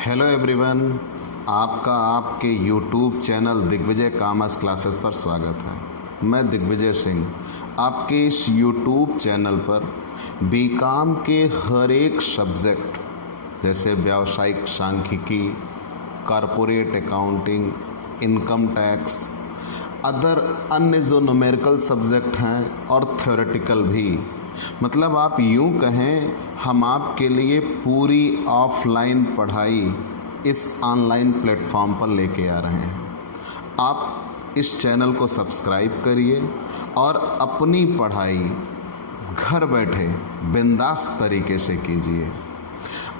Hello everyone, आपका आपके YouTube channel Digvijay commerce classes पर स्वागत है। मैं दिग्विजय सिंह आपके इस यूट्यूब चैनल पर बीकॉम के हर एक सब्जेक्ट जैसे व्यावसायिक सांख्यिकी, corporate accounting, income tax, other अन्य जो न्यूमेरिकल सब्जेक्ट हैं और थ्योरेटिकल भी, मतलब आप यूँ कहें हम आपके लिए पूरी ऑफलाइन पढ़ाई इस ऑनलाइन प्लेटफॉर्म पर लेके आ रहे हैं। आप इस चैनल को सब्सक्राइब करिए और अपनी पढ़ाई घर बैठे बिंदास तरीके से कीजिए।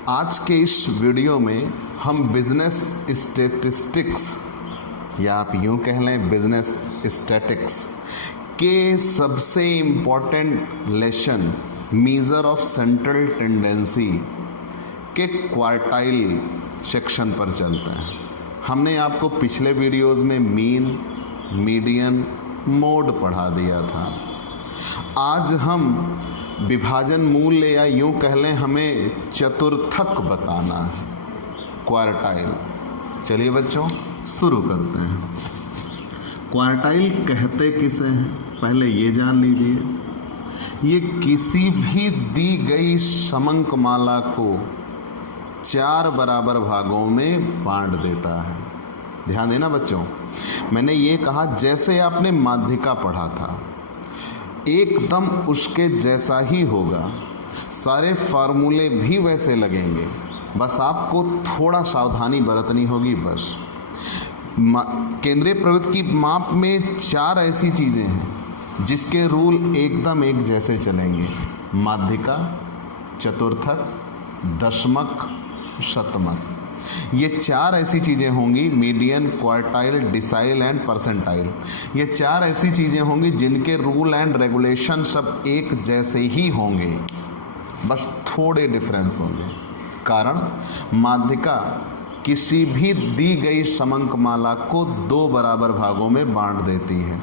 आज के इस वीडियो में हम बिजनेस स्टैटिस्टिक्स या आप यूँ कह लें बिजनेस स्टैटिक्स के सबसे important lesson measure of central tendency के क्वार्टाइल सेक्शन पर चलते हैं। हमने आपको पिछले वीडियोस में मीन, मीडियन, मोड पढ़ा दिया था। आज हम विभाजन मूल्य या यूँ कह लें हमें चतुर्थक बताना है, क्वार्टाइल। चलिए बच्चों शुरू करते हैं। क्वार्टाइल कहते किसे हैं पहले ये जान लीजिए। ये किसी भी दी गई समंकमाला को 4 बराबर भागों में बांट देता है। ध्यान देना बच्चों, मैंने ये कहा जैसे आपने माध्यिका पढ़ा था एकदम उसके जैसा ही होगा, सारे फार्मूले भी वैसे लगेंगे, बस आपको थोड़ा सावधानी बरतनी होगी। बस केंद्रीय प्रवृत्ति की माप में 4 ऐसी चीज़ें हैं जिसके रूल एकदम एक जैसे चलेंगे। माध्यिका, चतुर्थक, दशमक, शतमक, ये 4 ऐसी चीज़ें होंगी। Median, quartile, decile and percentile, ये 4 ऐसी चीज़ें होंगी जिनके रूल एंड रेगुलेशन सब एक जैसे ही होंगे, बस थोड़े डिफरेंस होंगे। कारण माध्यिका किसी भी दी गई समंकमाला को 2 बराबर भागों में बांट देती है,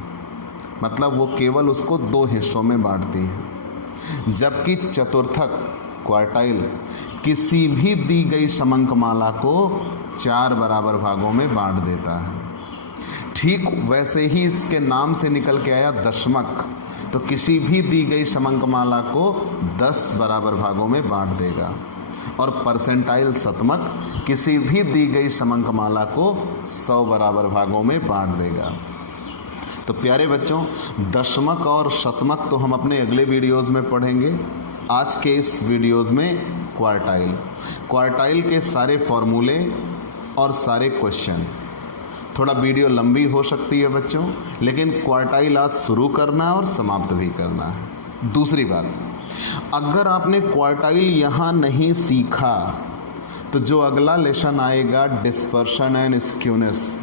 मतलब वो केवल उसको 2 हिस्सों में बांटती है। जबकि चतुर्थक, क्वार्टाइल, किसी भी दी गई समंकमाला को 4 बराबर भागों में बांट देता है। ठीक वैसे ही इसके नाम से निकल के आया दशमक, तो किसी भी दी गई समंकमाला को 10 बराबर भागों में बांट देगा। और परसेंटाइल, शतमक, किसी भी दी गई समंकमाला को 100 बराबर भागों में बांट देगा। तो प्यारे बच्चों, दशमक और शतमक तो हम अपने अगले वीडियोस में पढ़ेंगे। आज के इस वीडियोस में क्वार्टाइल, क्वार्टाइल के सारे फॉर्मूले और सारे क्वेश्चन। थोड़ा वीडियो लंबी हो सकती है बच्चों, लेकिन क्वार्टाइल आज शुरू करना है और समाप्त भी करना है। दूसरी बात, अगर आपने क्वार्टाइल यहाँ नहीं सीखा तो जो अगला लेसन आएगा डिस्पर्शन एंड स्क्यूनेस,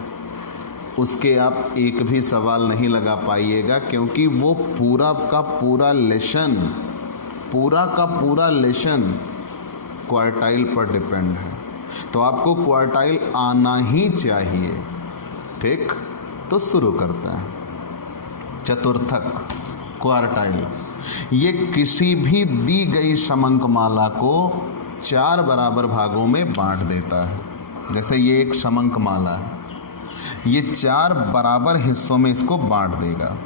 उसके आप एक भी सवाल नहीं लगा पाइएगा, क्योंकि वो पूरा का पूरा लेसन क्वार्टाइल पर डिपेंड है। तो आपको क्वार्टाइल आना ही चाहिए। ठीक, तो शुरू करता है। चतुर्थक, क्वार्टाइल, ये किसी भी दी गई समंकमाला को 4 बराबर भागों में बांट देता है। जैसे ये एक समंकमाला है, ये 4 बराबर हिस्सों में इसको बांट देगा।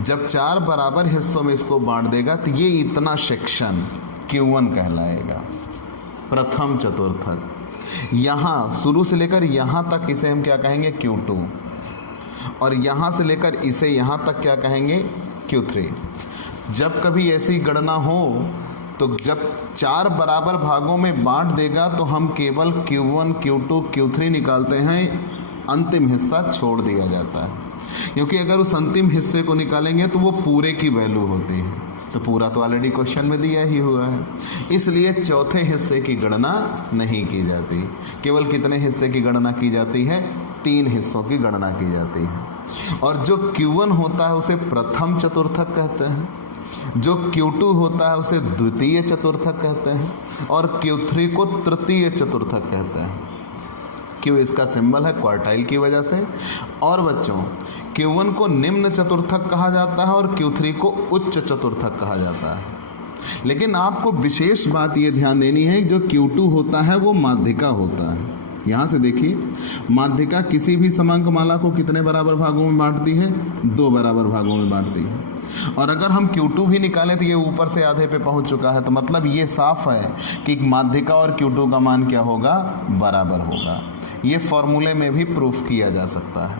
जब 4 बराबर हिस्सों में इसको बांट देगा तो ये इतना सेक्शन Q1 कहलाएगा। प्रथम चतुर्थक, यहाँ शुरू से लेकर यहाँ तक इसे हम क्या कहेंगे, Q2, और यहाँ से लेकर इसे यहाँ तक क्या कहेंगे, Q3। जब कभी ऐसी गणना हो तो जब 4 बराबर भागों में बांट देगा तो हम केवल Q1, Q2, Q3 निकालते हैं, अंतिम हिस्सा छोड़ दिया जाता है। क्योंकि अगर उस अंतिम हिस्से को निकालेंगे तो वो पूरे की वैल्यू होती है, तो पूरा तो ऑलरेडी क्वेश्चन में दिया ही हुआ है। इसलिए चौथे हिस्से की गणना नहीं की जाती। केवल कितने हिस्से की गणना की जाती है, 3 हिस्सों की गणना की जाती है। और जो Q1 होता है उसे प्रथम चतुर्थक कहते हैं, जो Q2 होता है उसे द्वितीय चतुर्थक कहते हैं, और Q3 को तृतीय चतुर्थक कहते हैं। Q इसका सिंबल है क्वार्टाइल की वजह से। और बच्चों, Q1 को निम्न चतुर्थक कहा जाता है और Q3 को उच्च चतुर्थक कहा जाता है। लेकिन आपको विशेष बात ये ध्यान देनी है, जो Q2 होता है वो माध्यिका होता है। यहाँ से देखिए, माध्यिका किसी भी समांक माला को कितने बराबर भागों में बांटती है? 2 बराबर भागों में बांटती है। और अगर हम Q2 भी निकालें तो ये ऊपर से आधे पे पहुंच चुका है, तो मतलब ये साफ है कि माध्यिका और Q2 का मान क्या होगा? बराबर होगा। ये फॉर्मूले में भी प्रूफ किया जा सकता है।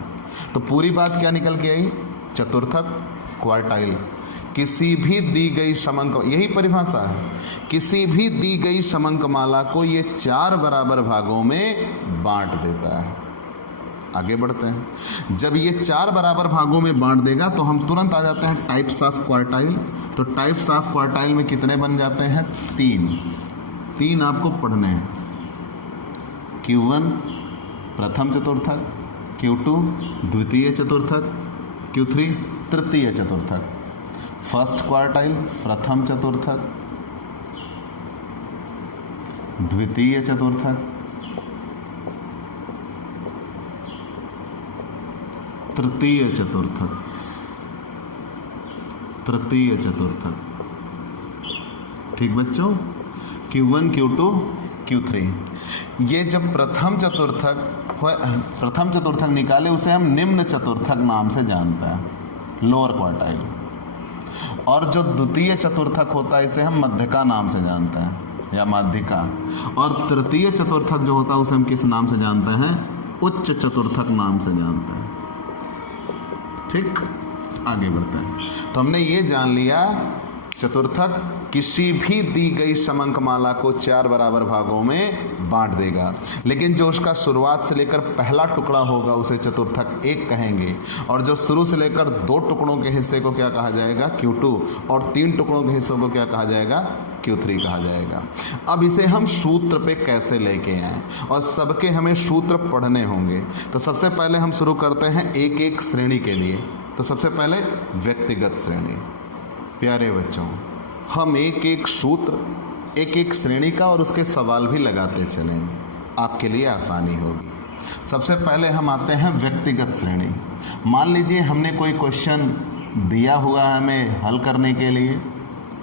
तो पूरी बात क्या निकल के आई? चतुर्थक, क्वार्टाइल, किसी भी दी गई समंक, यही परिभाषा है, किसी भी दी गई समंक माला को ये 4 बराबर भागों में बांट देता है। आगे बढ़ते हैं। जब ये 4 बराबर भागों में बांट देगा तो हम तुरंत आ जाते हैं टाइप्स ऑफ क्वार्टाइल। तो टाइप्स ऑफ क्वार्टाइल में कितने बन जाते हैं? 3 आपको पढ़ने हैं। Q1 प्रथम चतुर्थक, Q2 द्वितीय चतुर्थक, Q3 तृतीय चतुर्थक। फर्स्ट क्वार्टाइल प्रथम चतुर्थक, द्वितीय चतुर्थक, तृतीय चतुर्थक, तृतीय चतुर्थक। ठीक बच्चों, Q1 Q2 Q3। ये जब प्रथम चतुर्थक निकाले उसे हम निम्न चतुर्थक नाम से जानते हैं, लोअर क्वार्टाइल। और जो द्वितीय चतुर्थक होता है इसे हम मध्यका नाम से जानते हैं या माध्यिका। और तृतीय चतुर्थक जो होता है उसे हम किस नाम से जानते हैं? उच्च चतुर्थक नाम से जानते हैं। ठीक, आगे बढ़ते हैं। तो हमने ये जान लिया, चतुर्थक किसी भी दी गई समंक माला को 4 बराबर भागों में बांट देगा, लेकिन जो उसका शुरुआत से लेकर पहला टुकड़ा होगा उसे चतुर्थक 1 कहेंगे, और जो शुरू से लेकर 2 टुकड़ों के हिस्से को क्या कहा जाएगा? Q2, और 3 टुकड़ों के हिस्सों को क्या कहा जाएगा? Q3 कहा जाएगा। अब इसे हम सूत्र पे कैसे लेके आए, और सबके हमें सूत्र पढ़ने होंगे। तो सबसे पहले हम शुरू करते हैं एक एक श्रेणी के लिए। तो सबसे पहले व्यक्तिगत श्रेणी। प्यारे बच्चों, हम एक एक सूत्र, एक एक श्रेणी का और उसके सवाल भी लगाते चलेंगे, आपके लिए आसानी होगी। सबसे पहले हम आते हैं व्यक्तिगत श्रेणी। मान लीजिए हमने कोई क्वेश्चन दिया हुआ है हमें हल करने के लिए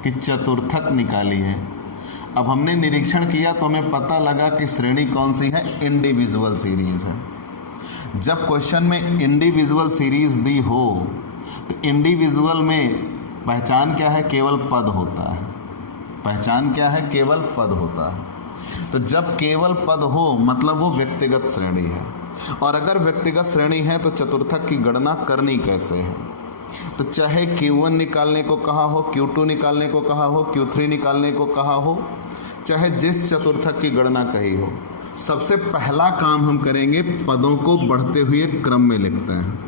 कि चतुर्थक निकाली है। अब हमने निरीक्षण किया तो हमें पता लगा कि श्रेणी कौन सी है? इंडिविजुअल सीरीज है। जब क्वेश्चन में इंडिविजुअल सीरीज दी हो तो इंडिविजुअल में पहचान क्या है? केवल पद होता है। पहचान क्या है? केवल पद होता है। तो जब केवल पद हो मतलब वो व्यक्तिगत श्रेणी है। और अगर व्यक्तिगत श्रेणी है तो चतुर्थक की गणना करनी कैसे है? तो चाहे Q1 निकालने को कहा हो, Q2 निकालने को कहा हो, Q3 निकालने को कहा हो, चाहे जिस चतुर्थक की गणना कही हो, सबसे पहला काम हम करेंगे पदों को बढ़ते हुए क्रम में लिखते हैं।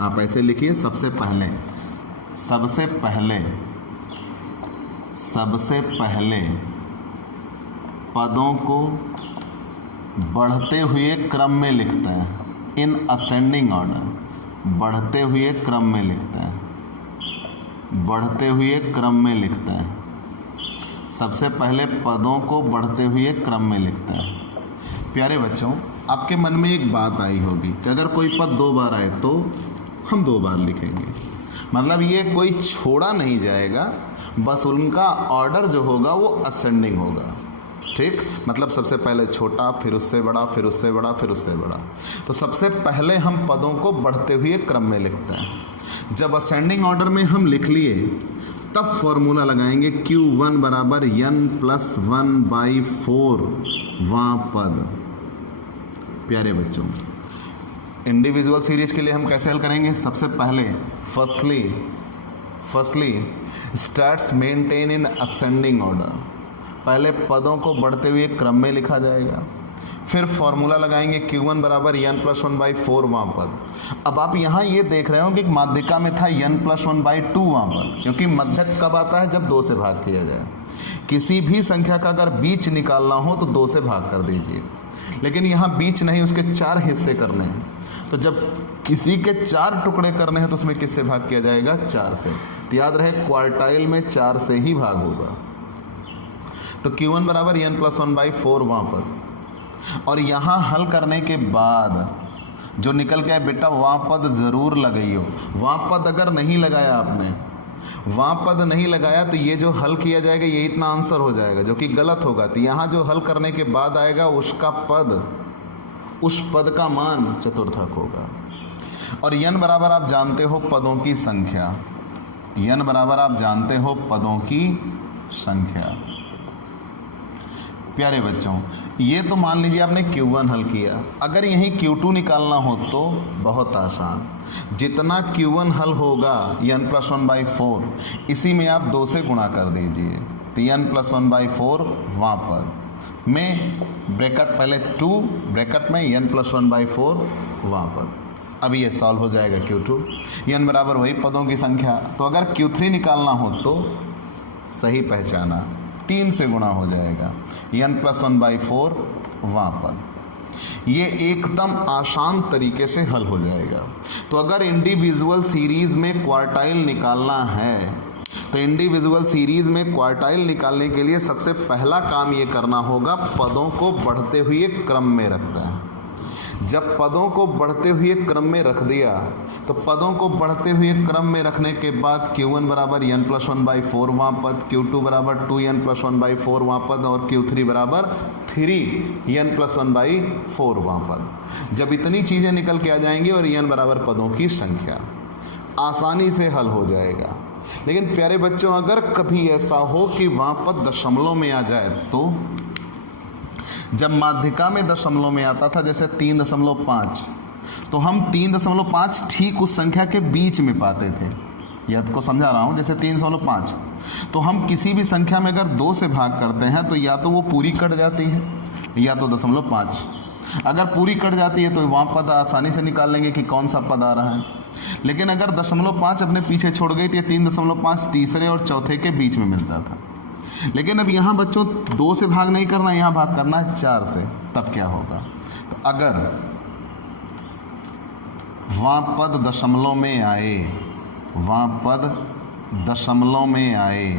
आप ऐसे लिखिए, सबसे पहले पदों को बढ़ते हुए क्रम में लिखते हैं, इन असेंडिंग ऑर्डर। बढ़ते हुए क्रम में लिखते हैं, बढ़ते हुए क्रम में लिखते हैं। सबसे पहले पदों को बढ़ते हुए क्रम में लिखते हैं। प्यारे बच्चों, आपके मन में एक बात आई होगी कि अगर कोई पद 2 बार आए तो हम 2 बार लिखेंगे। मतलब ये कोई छोड़ा नहीं जाएगा, बस उनका ऑर्डर जो होगा वो असेंडिंग होगा। ठीक, मतलब सबसे पहले छोटा, फिर उससे बड़ा, फिर उससे बड़ा, फिर उससे बड़ा। तो सबसे पहले हम पदों को बढ़ते हुए क्रम में लिखते हैं। जब असेंडिंग ऑर्डर में हम लिख लिए तब फॉर्मूला लगाएंगे Q1 बराबर n+1/4 वां पद। प्यारे बच्चों, इंडिविजुअल सीरीज के लिए हम कैसे हल करेंगे? सबसे पहले फर्स्टली स्टार्ट्स मेंटेन इन असेंडिंग ऑर्डर। पहले पदों को बढ़ते हुए क्रम में लिखा जाएगा, फिर फॉर्मूला लगाएंगे Q1 बराबर n+1/4 वां पद। अब आप यहाँ ये देख रहे हो कि माध्यिका में था n+1/2 वां पद, क्योंकि मध्यक कब आता है? जब 2 से भाग किया जाए। किसी भी संख्या का अगर बीच निकालना हो तो 2 से भाग कर दीजिए, लेकिन यहाँ बीच नहीं, उसके 4 हिस्से करने हैं। तो जब किसी के 4 टुकड़े करने हैं तो उसमें किससे भाग किया जाएगा? 4 से। तो याद रहे, क्वार्टाइल में 4 से ही भाग होगा। तो Q1 बराबर n+1/4 वां पद। और यहाँ हल करने के बाद जो निकल के आए, बेटा वां पद ज़रूर लगाइयो। वां पद अगर नहीं लगाया आपने, वां पद नहीं लगाया तो ये जो हल किया जाएगा ये इतना आंसर हो जाएगा, जो कि गलत होगा। तो यहाँ जो हल करने के बाद आएगा उसका पद उस पद का मान चतुर्थक होगा। और n बराबर आप जानते हो पदों की संख्या, n बराबर आप जानते हो पदों की संख्या। प्यारे बच्चों, ये तो मान लीजिए आपने Q1 हल किया, अगर यहीं Q2 निकालना हो तो बहुत आसान, जितना Q1 हल होगा n+1/4, इसी में आप 2 से गुणा कर दीजिए, तो n+1/4 वहाँ पर में ब्रैकेट पहले 2 ब्रैकेट में n+1/4 वहाँ पर। अब ये सॉल्व हो जाएगा Q2, n बराबर वही पदों की संख्या। तो अगर Q3 निकालना हो तो सही पहचाना, 3 से गुणा हो जाएगा, n+1/4 वहाँ पर। ये एकदम आसान तरीके से हल हो जाएगा। तो अगर इंडिविजुअल सीरीज़ में क्वार्टाइल निकालना है, तो इंडिविजुअल सीरीज़ में क्वार्टाइल निकालने के लिए सबसे पहला काम ये करना होगा, पदों को बढ़ते हुए क्रम में रखना है। जब पदों को बढ़ते हुए क्रम में रख दिया, तो पदों को बढ़ते हुए क्रम में रखने के बाद Q1 बराबर n+1/4 वहाँ पद, Q2 बराबर 2n+1/4 वहाँ पद, और Q3 बराबर 3n+1/4 वहाँ पद। जब इतनी चीज़ें निकल के आ जाएंगी और n बराबर पदों की संख्या, आसानी से हल हो जाएगा। लेकिन प्यारे बच्चों, अगर कभी ऐसा हो कि वहाँ पद दशमलव में आ जाए, तो जब माध्यिका में दशमलव में आता था, जैसे 3.5, तो हम 3.5 ठीक उस संख्या के बीच में पाते थे। ये आपको समझा रहा हूँ। जैसे 3.5, तो हम किसी भी संख्या में अगर 2 से भाग करते हैं तो या तो वो पूरी कट जाती है या तो 0.5। अगर पूरी कट जाती है तो वहाँ पद आसानी से निकाल लेंगे कि कौन सा पद आ रहा है। लेकिन अगर 0.5 अपने पीछे छोड़ गई तो 3.5 तीसरे और चौथे के बीच में मिलता था। लेकिन अब यहाँ बच्चों 2 से भाग नहीं करना, यहाँ भाग करना है 4 से। तब क्या होगा? तो अगर वहाँ पद दशमलव में आए, वहाँ पद दशमलव में आए,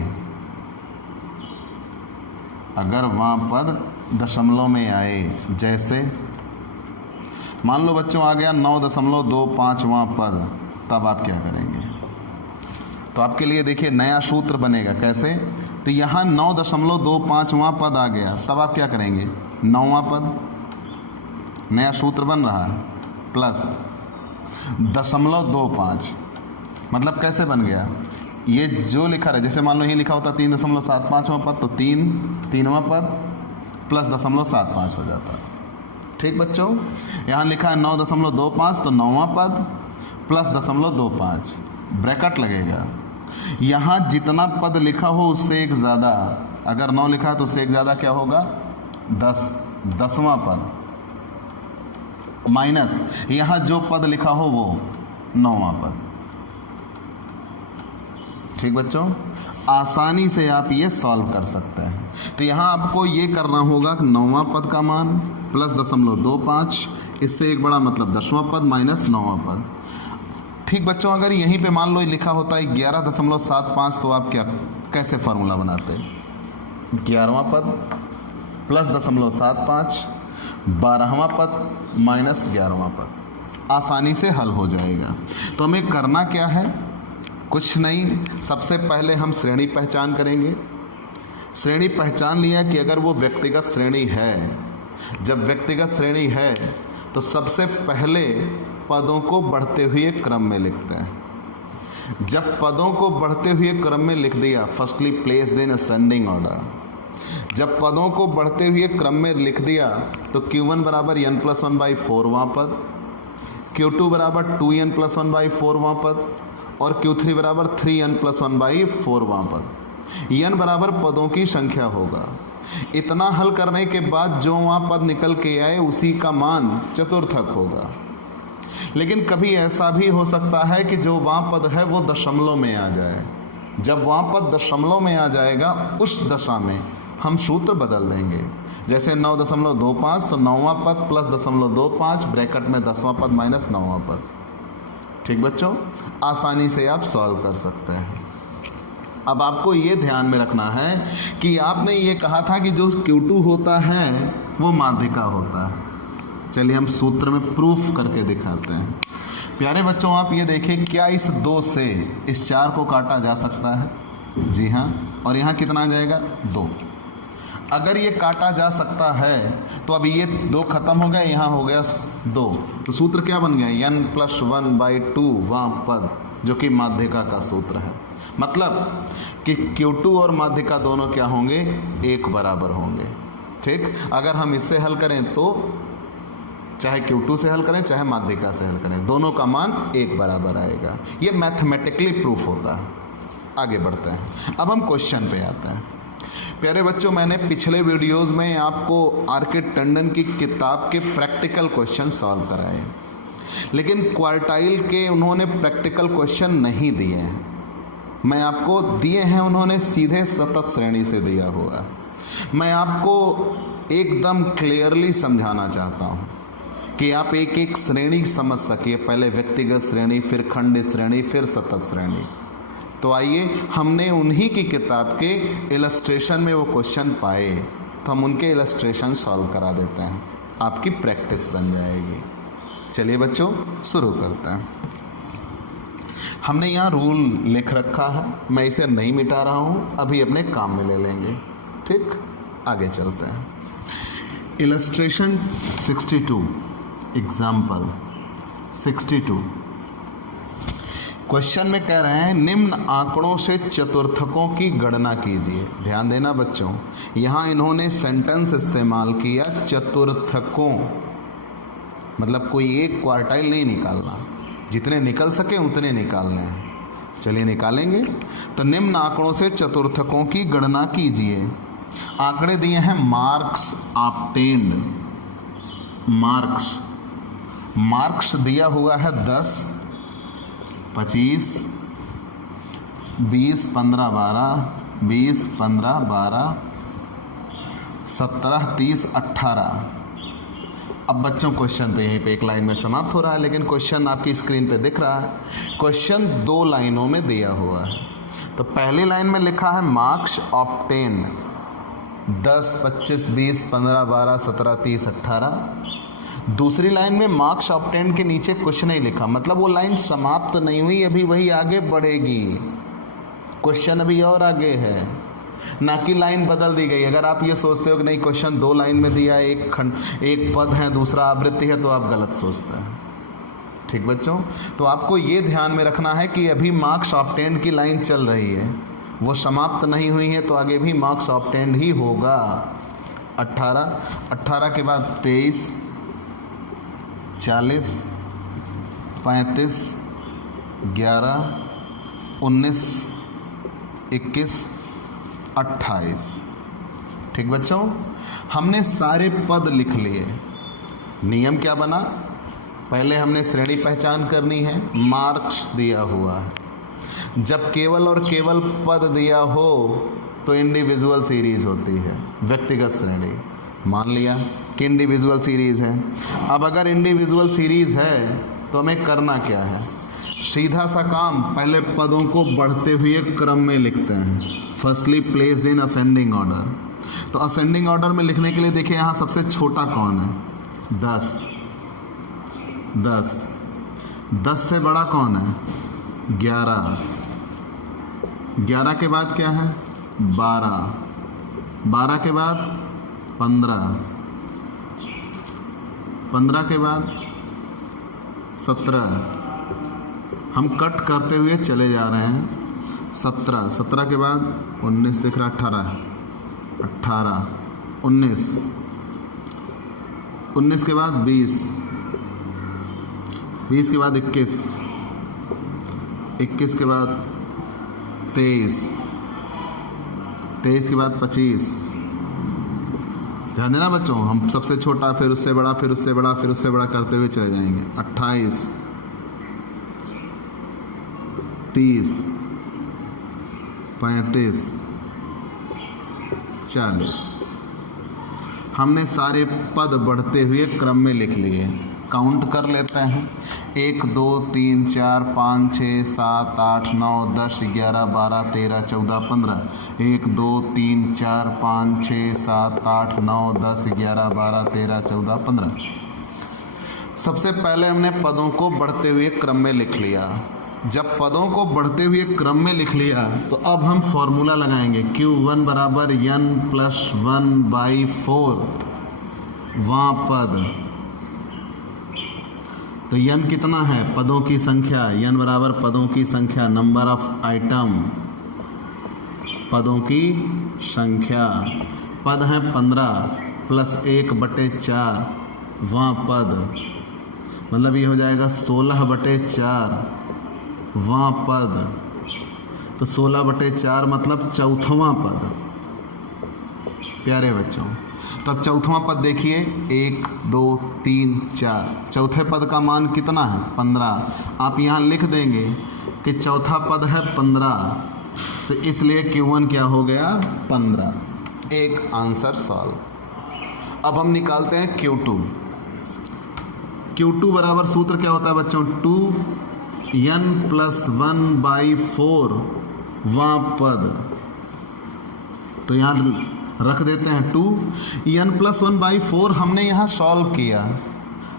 अगर वहाँ पद दशमलव में आए, जैसे मान लो बच्चों आ गया 9.25 वहाँ पद, तब आप क्या करेंगे? तो आपके लिए देखिए नया सूत्र बनेगा। कैसे? तो यहाँ 9.25 वहाँ पद आ गया, तब आप क्या करेंगे? 9वां पद, नया सूत्र बन रहा है, प्लस 0.25, मतलब कैसे बन गया? ये जो लिखा रहे, जैसे मान लो ये लिखा होता 3.75वां पद, तो 3वां पद प्लस 0.75 हो जाता। ठीक बच्चों, यहाँ लिखा है 9.25, तो 9वां पद प्लस 0.25, ब्रैकेट लगेगा। यहाँ जितना पद लिखा हो उससे एक ज़्यादा, अगर 9 लिखा है तो उससे एक ज़्यादा क्या होगा? 10वां पद, माइनस यहाँ जो पद लिखा हो वो 9वां पद। ठीक बच्चों, आसानी से आप ये सॉल्व कर सकते हैं। तो यहाँ आपको ये करना होगा कि 9वां पद का मान प्लस 0.25, इससे एक बड़ा मतलब 10वां पद माइनस 9वां पद। ठीक बच्चों, अगर यहीं पे मान लो लिखा होता है 11.75, तो आप क्या कैसे फार्मूला बनाते? 11वां पद प्लस 0.75, 12वां पद माइनस 11वां पद, आसानी से हल हो जाएगा। तो हमें करना क्या है? कुछ नहीं, सबसे पहले हम श्रेणी पहचान करेंगे। श्रेणी पहचान लिया कि अगर वो व्यक्तिगत श्रेणी है, जब व्यक्तिगत श्रेणी है तो सबसे पहले पदों को बढ़ते हुए क्रम में लिखते हैं। जब पदों को बढ़ते हुए क्रम में लिख दिया, firstly placed in ascending order. जब पदों को बढ़ते हुए क्रम में लिख दिया तो Q1 बराबर n+1/4 वहाँ पद, Q2 बराबर 2n+1/4 वहाँ पद, और Q3 बराबर 3n+1/4 वहाँ पद। n बराबर पदों की संख्या होगा। इतना हल करने के बाद जो वहाँ पद निकल के आए उसी का मान चतुर्थक होगा। लेकिन कभी ऐसा भी हो सकता है कि जो वहाँ पद है वो दशमलव में आ जाए। जब वहाँ पद दशमलव में आ जाएगा, उस दशा में हम सूत्र बदल देंगे। जैसे 9.25, तो 9वां पद प्लस 0.25, ब्रैकेट में 10वां पद माइनस 9वां पद। ठीक बच्चों, आसानी से आप सॉल्व कर सकते हैं। अब आपको ये ध्यान में रखना है कि आपने ये कहा था कि जो Q2 होता है वो माध्यिका होता है। चलिए हम सूत्र में प्रूफ करके दिखाते हैं। प्यारे बच्चों, आप ये देखें, क्या इस 2 से इस 4 को काटा जा सकता है? जी हाँ। और यहाँ कितना आ जाएगा? 2। अगर ये काटा जा सकता है तो अभी ये 2 खत्म हो गया, यहाँ हो गया 2, तो सूत्र क्या बन गया, n+1/2 वहाँ पद, जो कि माध्यिका का सूत्र है। मतलब कि Q2 और माध्यिका दोनों क्या होंगे, 1 बराबर होंगे। ठीक, अगर हम इससे हल करें तो चाहे Q2 से हल करें चाहे माध्यिका से हल करें, दोनों का मान 1 बराबर आएगा। ये मैथमेटिकली प्रूफ होता है। आगे बढ़ते हैं, अब हम क्वेश्चन पे आते हैं। प्यारे बच्चों, मैंने पिछले वीडियोस में आपको आर.के. टंडन की किताब के प्रैक्टिकल क्वेश्चन सॉल्व कराए, लेकिन क्वार्टाइल के उन्होंने प्रैक्टिकल क्वेश्चन नहीं दिए हैं। मैं आपको दिए हैं, उन्होंने सीधे सतत श्रेणी से दिया हुआ है। मैं आपको एकदम क्लियरली समझाना चाहता हूँ कि आप एक एक श्रेणी समझ सकिए, पहले व्यक्तिगत श्रेणी, फिर खंड श्रेणी, फिर सतत श्रेणी। तो आइए, हमने उन्हीं की किताब के इलस्ट्रेशन में वो क्वेश्चन पाए, तो हम उनके इलस्ट्रेशन सॉल्व करा देते हैं, आपकी प्रैक्टिस बन जाएगी। चलिए बच्चों, शुरू करते हैं। हमने यहाँ रूल लिख रखा है, मैं इसे नहीं मिटा रहा हूँ, अभी अपने काम में ले लेंगे। ठीक, आगे चलते हैं। Illustration 62, example 62। क्वेश्चन में कह रहे हैं निम्न आंकड़ों से चतुर्थकों की गणना कीजिए। ध्यान देना बच्चों, यहाँ इन्होंने सेंटेंस इस्तेमाल किया चतुर्थकों, मतलब कोई एक क्वार्टाइल नहीं निकालना, जितने निकल सके उतने निकालने हैं। चलिए निकालेंगे। तो निम्न आंकड़ों से चतुर्थकों की गणना कीजिए। आंकड़े दिए हैं मार्क्स ऑब्टेन्ड, मार्क्स दिया हुआ है 10, 25, 20, 15, 12, 20, 15, 12, 17, 30, 18। अब बच्चों क्वेश्चन तो यहीं पे एक लाइन में समाप्त हो रहा है, लेकिन क्वेश्चन आपकी स्क्रीन पे दिख रहा है। क्वेश्चन 2 लाइनों में दिया हुआ है। तो पहली लाइन में लिखा है मार्क्स ऑब्टेन 10, 25, 20, 15, 12, 17, 30, 18। दूसरी लाइन में मार्क्स ऑब्टेन के नीचे कुछ नहीं लिखा, मतलब वो लाइन समाप्त नहीं हुई, अभी वही आगे बढ़ेगी। क्वेश्चन अभी और आगे है, ना कि लाइन बदल दी गई। अगर आप ये सोचते हो कि नहीं क्वेश्चन 2 लाइन में दिया, एक पद है, दूसरा आवृत्ति है, तो आप गलत सोचते हैं। ठीक बच्चों, तो आपको ये ध्यान में रखना है कि अभी मार्क्स ऑब्टेन की लाइन चल रही है, वो समाप्त नहीं हुई है, तो आगे भी मार्क्स ऑब्टेन ही होगा। 18 के बाद 23, 40, 35, 11, 19, 21, 28। ठीक बच्चों, हमने सारे पद लिख लिए। नियम क्या बना, पहले हमने श्रेणी पहचान करनी है, मार्क्स दिया हुआ है। जब केवल और केवल पद दिया हो तो इंडिविजुअल सीरीज होती है, व्यक्तिगत श्रेणी। मान लिया कि इंडिविजुअल सीरीज़ है। अब अगर इंडिविजुअल सीरीज़ है तो हमें करना क्या है, सीधा सा काम, पहले पदों को बढ़ते हुए क्रम में लिखते हैं। Firstly placed in ascending order. तो असेंडिंग ऑर्डर में लिखने के लिए देखिए यहाँ सबसे छोटा कौन है, 10। 10 से बड़ा कौन है, 11। 11 के बाद क्या है, 12। 12 के बाद 15, 15 के बाद 17। हम कट करते हुए चले जा रहे हैं। 17, 17 के बाद 19 दिख रहा, 18, 18, 19, 19 के बाद 20, 20 के बाद 21, 21 के बाद 23, 23 के बाद 25। ध्यान देना बच्चों, हम सबसे छोटा, फिर उससे बड़ा, फिर उससे बड़ा, फिर उससे बड़ा करते हुए चले जाएंगे। 28, 30, 35, 40। हमने सारे पद बढ़ते हुए क्रम में लिख लिए। काउंट कर लेते हैं, 1, 2, 3, 4, 5, 6, 7, 8, 9, 10, 11, 12, 13, 14, 15। 1, 2, 3, 4, 5, 6, 7, 8, 9, 10, 11, 12, 13, 14, 15। सबसे पहले हमने पदों को बढ़ते हुए क्रम में लिख लिया। जब पदों को बढ़ते हुए क्रम में लिख लिया तो अब हम फॉर्मूला लगाएंगे Q1 बराबर n+1/4 वां पद। तो n कितना है? पदों की संख्या। n बराबर पदों की संख्या, नंबर ऑफ आइटम, पदों की संख्या। पद है 15 प्लस 1/4 वां पद, मतलब ये हो जाएगा 16/4 वां पद। तो 16/4 मतलब चौथवां पद। प्यारे बच्चों, तो अब चौथवां पद देखिए, 1 2 3 4, चौथे पद का मान कितना है? 15। आप यहाँ लिख देंगे कि चौथा पद है 15, तो इसलिए Q1 क्या हो गया? 15। एक आंसर सॉल्व। अब हम निकालते हैं Q2। Q2 बराबर सूत्र क्या होता है बच्चों? 2n+1/4 वां पद। तो यहाँ रख देते हैं 2n+1/4। हमने यहाँ सॉल्व किया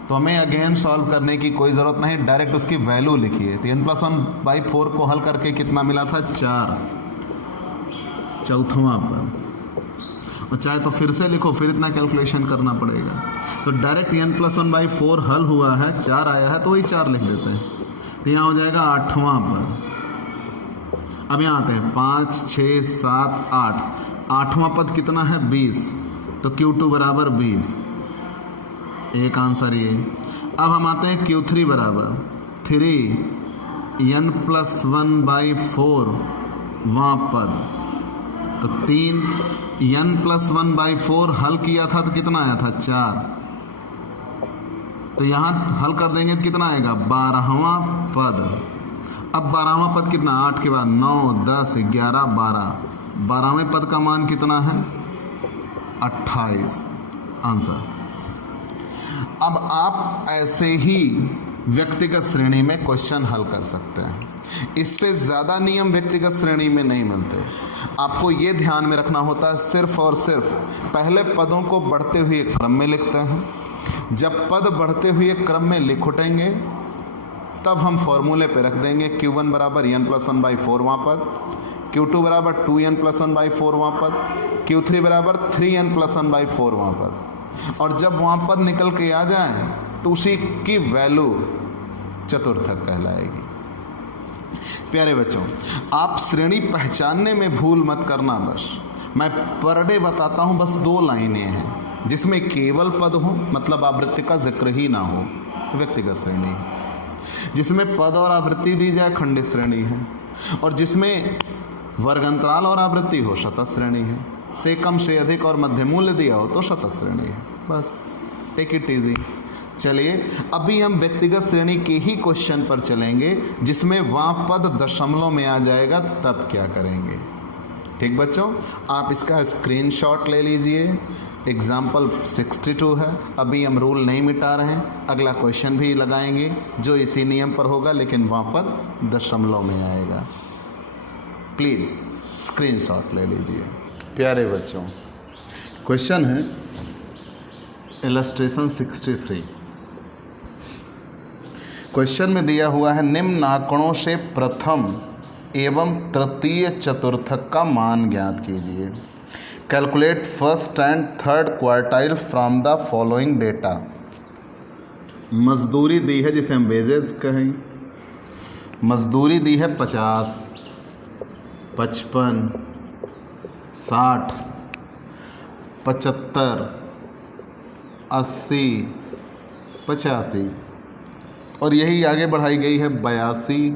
तो हमें अगेन सॉल्व करने की कोई ज़रूरत नहीं, डायरेक्ट उसकी वैल्यू लिखिए। तो n+1/4 को हल करके कितना मिला था? 4, चौथवां पद। और चाहे तो फिर से लिखो, फिर इतना कैलकुलेशन करना पड़ेगा। तो डायरेक्ट n+1/4 हल हुआ है, 4 आया है तो वही 4 लिख देते हैं। तो यहाँ हो जाएगा 8वां पद। अब यहाँ आते हैं 5 6 7 8, 8वां पद कितना है? 20। तो Q2 बराबर 20। एक आंसर ये। अब हम आते हैं Q3 बराबर 3n+1/4 वां पद। तो 3n+1/4 हल किया था तो कितना आया था? 4। तो यहाँ हल कर देंगे तो कितना आएगा? 12वां पद। अब 12वां पद कितना? 8 के बाद 9 10 11 12, 12वें पद का मान कितना है? 28 आंसर। अब आप ऐसे ही व्यक्तिगत श्रेणी में क्वेश्चन हल कर सकते हैं। इससे ज़्यादा नियम व्यक्तिगत श्रेणी में नहीं मिलते। आपको ये ध्यान में रखना होता है, सिर्फ और सिर्फ पहले पदों को बढ़ते हुए क्रम में लिखते हैं। जब पद बढ़ते हुए क्रम में लिख उठेंगे तब हम फॉर्मूले पे रख देंगे Q1 बराबर n+1/4 वां पद, Q2 बराबर 2n+1/4 वां पद, Q3 बराबर 3n+1/4 वां पद। और जब वां पद निकल के आ जाए तो उसी की वैल्यू चतुर्थक कहलाएगी। प्यारे बच्चों, आप श्रेणी पहचानने में भूल मत करना। बस मैं पर डे बताता हूँ, बस 2 लाइनें हैं जिसमें केवल पद हो, मतलब आवृत्ति का जिक्र ही ना हो, व्यक्तिगत श्रेणी है। जिसमें पद और आवृत्ति दी जाए, खंडित श्रेणी है। और जिसमें वर्ग अंतराल और आवृत्ति हो, शतक श्रेणी है। से कम से अधिक और मध्य मूल्य दिया हो तो शतक श्रेणी है। बस टेक इट इजी। चलिए अभी हम व्यक्तिगत श्रेणी के ही क्वेश्चन पर चलेंगे, जिसमें वां पद दशमलव में आ जाएगा, तब क्या करेंगे। ठीक बच्चों, आप इसका स्क्रीनशॉट ले लीजिए। एग्जाम्पल 62 है। अभी हम रूल नहीं मिटा रहे हैं, अगला क्वेश्चन भी लगाएंगे जो इसी नियम पर होगा, लेकिन वहाँ पर दशमलव में आएगा। प्लीज़ स्क्रीनशॉट ले लीजिए। प्यारे बच्चों, क्वेश्चन है इलस्ट्रेशन 63। क्वेश्चन में दिया हुआ है, निम्न आंकड़ों से प्रथम एवं तृतीय चतुर्थक का मान ज्ञात कीजिए। Calculate first and third quartile from the following data. मजदूरी दी है जिसे हम वेजेस कहें। मजदूरी दी है 50, 55, 60, 75, 80, 85 और यही आगे बढ़ाई गई है 82,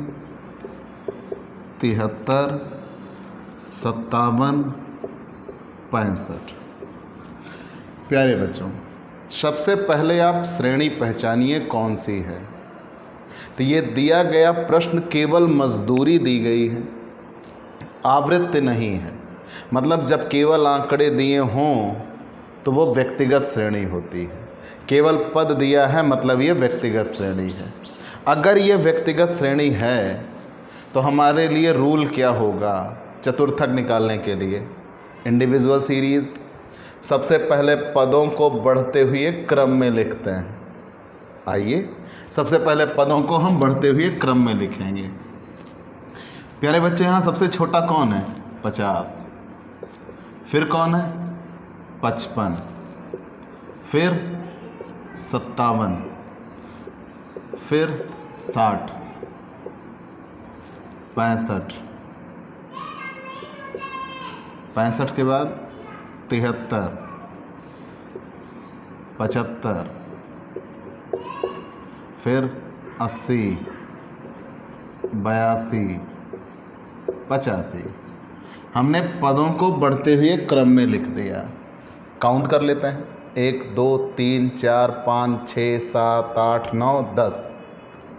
73, 57, 65। प्यारे बच्चों, सबसे पहले आप श्रेणी पहचानिए कौन सी है। तो ये दिया गया प्रश्न केवल मजदूरी दी गई है, आवृत्ति नहीं है। मतलब जब केवल आंकड़े दिए हों तो वो व्यक्तिगत श्रेणी होती है। केवल पद दिया है मतलब ये व्यक्तिगत श्रेणी है। अगर ये व्यक्तिगत श्रेणी है तो हमारे लिए रूल क्या होगा चतुर्थक निकालने के लिए? Individual series. सबसे पहले पदों को बढ़ते हुए क्रम में लिखते हैं। आइए सबसे पहले पदों को हम बढ़ते हुए क्रम में लिखेंगे। प्यारे बच्चे यहाँ सबसे छोटा कौन है? 50। फिर कौन है? 55। फिर 57। फिर 60, 65। 65 के बाद 73, 75, फिर 80, 82, 85। हमने पदों को बढ़ते हुए क्रम में लिख दिया। काउंट कर लेते हैं। 1 2 3 4 5 6 7 8 9 10।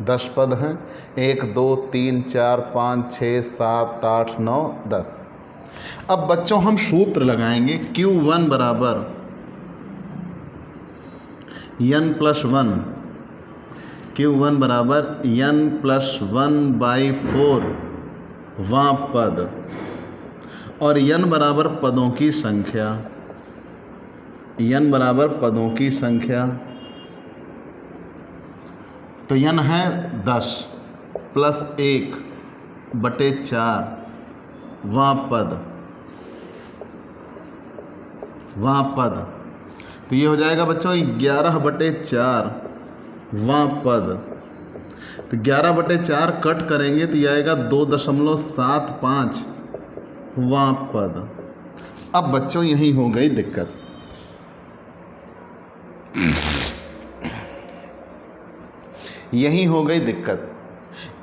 10 पद हैं। 1 2 3 4 5 6 7 8 9 10। अब बच्चों हम सूत्र लगाएंगे। Q1 बराबर n+1। Q1 बराबर n+1/4 वां पद, और n बराबर पदों की संख्या। n बराबर पदों की संख्या, तो n है 10 + 1/4 वां पद। तो ये हो जाएगा बच्चों 11/4 वां पद। तो 11/4 कट करेंगे तो ये आएगा 2.75 वां पद। अब बच्चों यही हो गई दिक्कत। यही हो गई दिक्कत।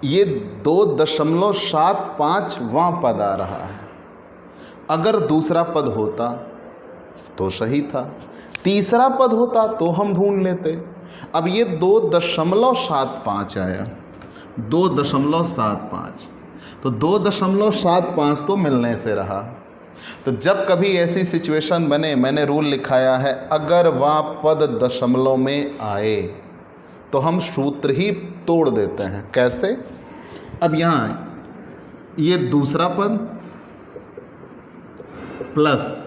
ये 2.75 वां पद आ रहा है। अगर दूसरा पद होता तो सही था, तीसरा पद होता तो हम ढूंढ लेते। अब ये 2.75 आया, 2.75, तो 2.75 तो मिलने से रहा। तो जब कभी ऐसी सिचुएशन बने, मैंने रूल लिखाया है, अगर वह पद दशमलव में आए तो हम सूत्र ही तोड़ देते हैं। कैसे? अब यहाँ ये दूसरा पद प्लस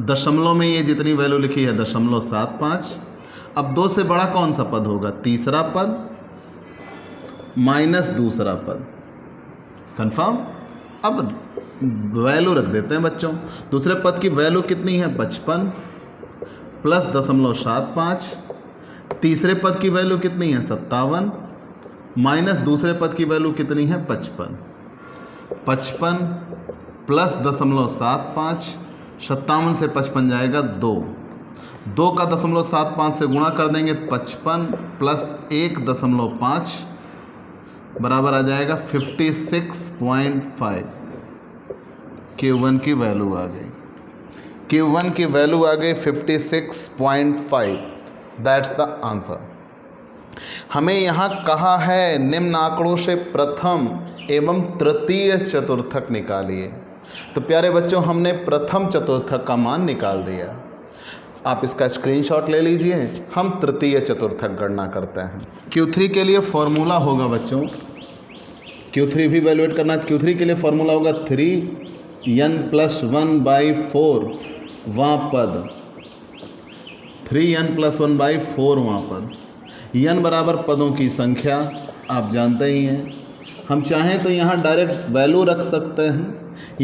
दशमलव में ये जितनी वैल्यू लिखी है 0.75। अब 2 से बड़ा कौन सा पद होगा? तीसरा पद माइनस दूसरा पद। कंफर्म? अब वैल्यू रख देते हैं बच्चों। दूसरे पद की वैल्यू कितनी है? 55 प्लस 0.75। तीसरे पद की वैल्यू कितनी है? 57 माइनस दूसरे पद की वैल्यू कितनी है? 55। 55 प्लस 0.75, 57 से 55 जाएगा 2। 2 का 0.75 से गुणा कर देंगे 55 प्लस 1.5 बराबर आ जाएगा 56.5। Q1 की वैल्यू आ गई। Q1 की वैल्यू आ गई 56.5। That's the answer. हमें यहाँ कहा है निम्न आंकड़ों से प्रथम एवं तृतीय चतुर्थक निकालिए। तो प्यारे बच्चों, हमने प्रथम चतुर्थक का मान निकाल दिया। आप इसका स्क्रीनशॉट ले लीजिए। हम तृतीय चतुर्थक गणना करते हैं। Q3 के लिए फॉर्मूला होगा बच्चों, Q3 भी वैल्यूएट करना है। Q3 के लिए फॉर्मूला होगा 3n+1/4 वां पद। 3n+1/4 वां पद। n बराबर पदों की संख्या आप जानते ही हैं। हम चाहें तो यहाँ डायरेक्ट वैल्यू रख सकते हैं।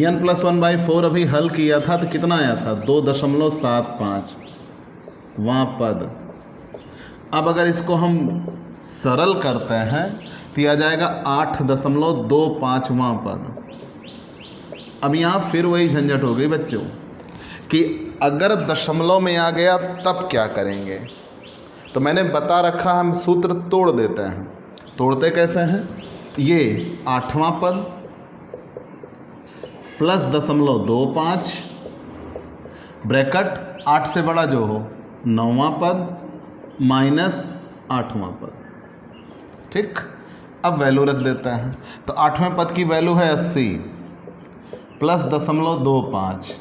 n+1/4 अभी हल किया था तो कितना आया था? 2.75 वां पद। अब अगर इसको हम सरल करते हैं तो यह आ जाएगा 8.25 वां पद। अब यहाँ फिर वही झंझट हो गई बच्चों कि अगर दशमलव में आ गया तब क्या करेंगे। तो मैंने बता रखा, हम सूत्र तोड़ देते हैं। तोड़ते कैसे हैं? ये 8वां पद प्लस 0.25 ब्रैकेट 8 से बड़ा जो हो 9वां पद माइनस 8वां पद। ठीक, अब वैल्यू रख देते हैं। तो 8वें पद की वैल्यू है 80 प्लस 0.25।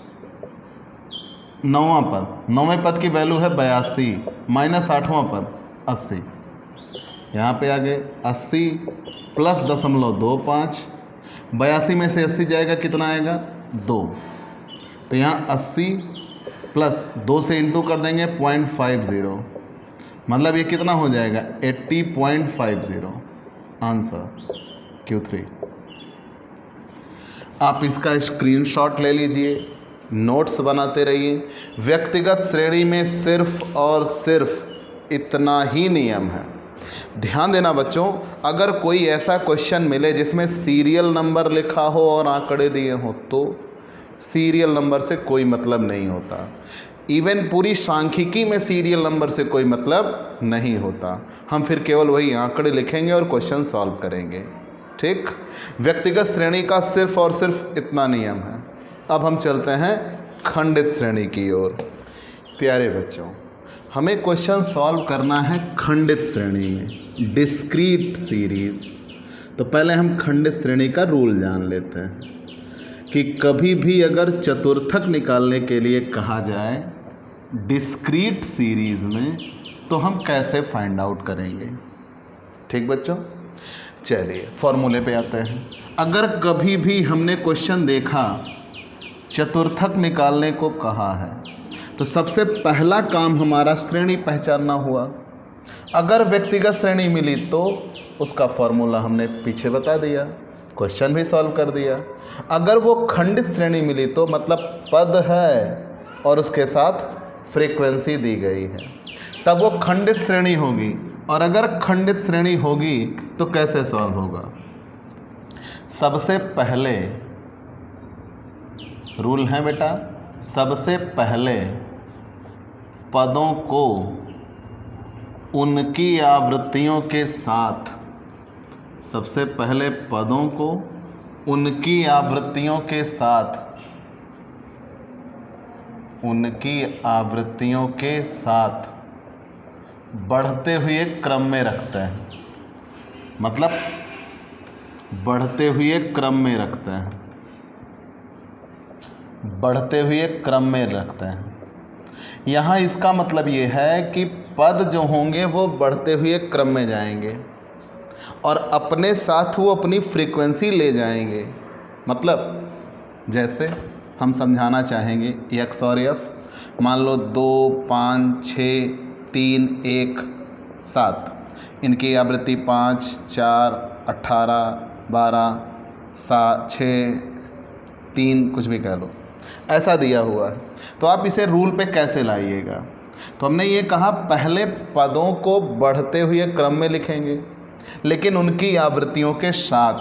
9वां पद, 9वें पद की वैल्यू है 82 माइनस 8वां पद 80। यहाँ पे आ गए 80 प्लस 0.25। 82 में से 80 जाएगा, कितना आएगा? 2। तो यहाँ 80 प्लस 2 से इंटू कर देंगे 0.50, मतलब ये कितना हो जाएगा? 80.50 आंसर Q3। आप इसका स्क्रीनशॉट ले लीजिए, नोट्स बनाते रहिए। व्यक्तिगत श्रेणी में सिर्फ और सिर्फ इतना ही नियम है। ध्यान देना बच्चों, अगर कोई ऐसा क्वेश्चन मिले जिसमें सीरियल नंबर लिखा हो और आंकड़े दिए हो तो सीरियल नंबर से कोई मतलब नहीं होता। इवन पूरी सांख्यिकी में सीरियल नंबर से कोई मतलब नहीं होता। हम फिर केवल वही आंकड़े लिखेंगे और क्वेश्चन सॉल्व करेंगे। ठीक, व्यक्तिगत श्रेणी का सिर्फ और सिर्फ इतना नियम है। अब हम चलते हैं खंडित श्रेणी की ओर। प्यारे बच्चों, हमें क्वेश्चन सॉल्व करना है खंडित श्रेणी में, डिस्क्रीट सीरीज। तो पहले हम खंडित श्रेणी का रूल जान लेते हैं कि कभी भी अगर चतुर्थक निकालने के लिए कहा जाए डिस्क्रीट सीरीज में तो हम कैसे फाइंड आउट करेंगे। ठीक बच्चों, चलिए फॉर्मूले पे आते हैं। अगर कभी भी हमने क्वेश्चन देखा चतुर्थक निकालने को कहा है तो सबसे पहला काम हमारा श्रेणी पहचानना हुआ। अगर व्यक्तिगत श्रेणी मिली तो उसका फॉर्मूला हमने पीछे बता दिया, क्वेश्चन भी सॉल्व कर दिया। अगर वो खंडित श्रेणी मिली तो मतलब पद है और उसके साथ फ्रीक्वेंसी दी गई है, तब वो खंडित श्रेणी होगी। और अगर खंडित श्रेणी होगी तो कैसे सॉल्व होगा। सबसे पहले रूल है बेटा, सबसे पहले पदों को उनकी आवृत्तियों के साथ, सबसे पहले पदों को उनकी आवृत्तियों के साथ, उनकी आवृत्तियों के साथ बढ़ते हुए क्रम में रखते हैं। मतलब बढ़ते हुए क्रम में रखते हैं, बढ़ते हुए क्रम में रखते हैं। यहाँ इसका मतलब ये है कि पद जो होंगे वो बढ़ते हुए क्रम में जाएंगे और अपने साथ वो अपनी फ्रीक्वेंसी ले जाएंगे। मतलब जैसे हम समझाना चाहेंगे एक्स और एफ, मान लो 2, 5, 6, 3, 1, 7, इनकी आवृत्ति 5, 4, 18, 12, 7, 6, 3 कुछ भी कह लो, ऐसा दिया हुआ है। तो आप इसे रूल पे कैसे लाइएगा। तो हमने ये कहा पहले पदों को बढ़ते हुए क्रम में लिखेंगे लेकिन उनकी आवृत्तियों के साथ।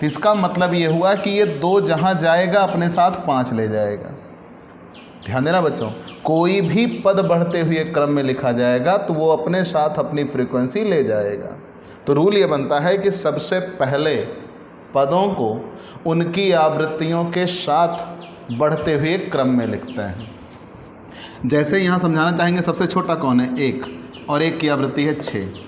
तो इसका मतलब ये हुआ कि ये 2 जहाँ जाएगा अपने साथ 5 ले जाएगा। ध्यान देना बच्चों, कोई भी पद बढ़ते हुए क्रम में लिखा जाएगा तो वो अपने साथ अपनी फ्रीक्वेंसी ले जाएगा। तो रूल ये बनता है कि सबसे पहले पदों को उनकी आवृत्तियों के साथ बढ़ते हुए क्रम में लिखते हैं। जैसे यहाँ समझाना चाहेंगे सबसे छोटा कौन है, 1, और 1 की आवृत्ति है 6।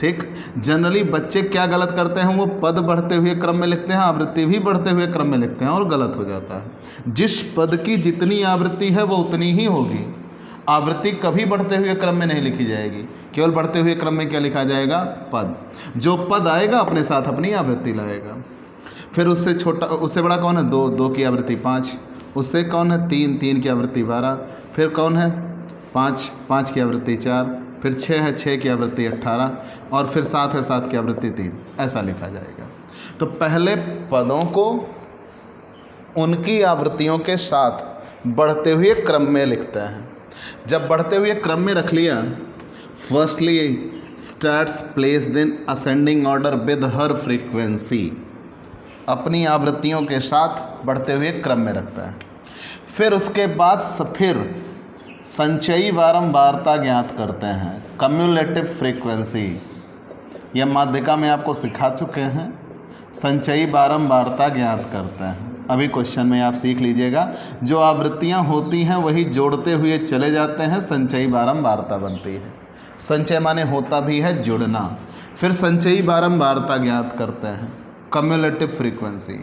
ठीक, जनरली बच्चे क्या गलत करते हैं, वो पद बढ़ते हुए क्रम में लिखते हैं, आवृत्ति भी बढ़ते हुए क्रम में लिखते हैं और गलत हो जाता है। जिस पद की जितनी आवृत्ति है वो उतनी ही होगी। आवृत्ति कभी बढ़ते हुए क्रम में नहीं लिखी जाएगी, केवल बढ़ते हुए क्रम में क्या लिखा जाएगा, पद। जो पद आएगा अपने साथ अपनी आवृत्ति लाएगा। फिर उससे छोटा, उससे बड़ा कौन है, 2, 2 की आवृत्ति 5, उससे कौन है 3, 3 की आवृत्ति 12, फिर कौन है 5, 5 की आवृत्ति 4, फिर 6 है 6 की आवृत्ति 18 और फिर 7 है 7 की आवृत्ति 3, ऐसा लिखा जाएगा। तो पहले पदों को उनकी आवृत्तियों के साथ बढ़ते हुए क्रम में लिखते हैं। जब बढ़ते हुए क्रम में रख लिया, firstly starts placed in ascending order with हर फ्रीक्वेंसी, अपनी आवृत्तियों के साथ बढ़ते हुए क्रम में रखता है। फिर उसके बाद फिर संचयी बारंबारता ज्ञात करते हैं, कम्युलेटिव फ्रीक्वेंसी। यह माध्यिका में आपको सिखा चुके हैं, संचयी बारंबारता ज्ञात करते हैं। अभी क्वेश्चन में आप सीख लीजिएगा, जो आवृत्तियां होती हैं वही जोड़ते हुए चले जाते हैं, संचयी बारंबारता बनती है। संचय माने होता भी है जुड़ना। फिर संचयी बारंबारता ज्ञात करते हैं, कम्युलेटिव फ्रीक्वेंसी।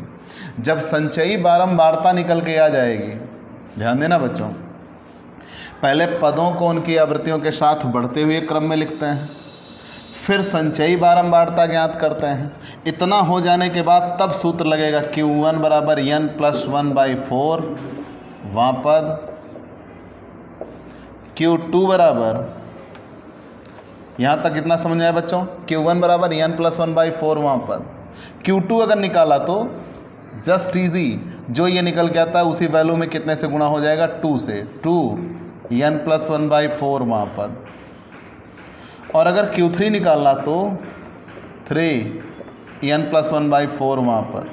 जब संचयी बारंबारता निकल के आ जाएगी, ध्यान देना बच्चों, पहले पदों को उनकी आवृत्तियों के साथ बढ़ते हुए क्रम में लिखते हैं, फिर संचयी बारंबारता ज्ञात करते हैं। इतना हो जाने के बाद तब सूत्र लगेगा Q1 बराबर n+1/4, वहाँ पद Q2 बराबर, यहाँ तक कितना समझ आया बच्चों, Q1 बराबर n+1/4 वहाँ पद। Q2 अगर निकाला तो जस्ट इजी, जो ये निकल के आता है उसी वैल्यू में कितने से गुणा हो जाएगा, 2 से, 2n+1/4 वहाँ पद। और अगर Q3 निकालना तो 3n+1/4 वहाँ पर।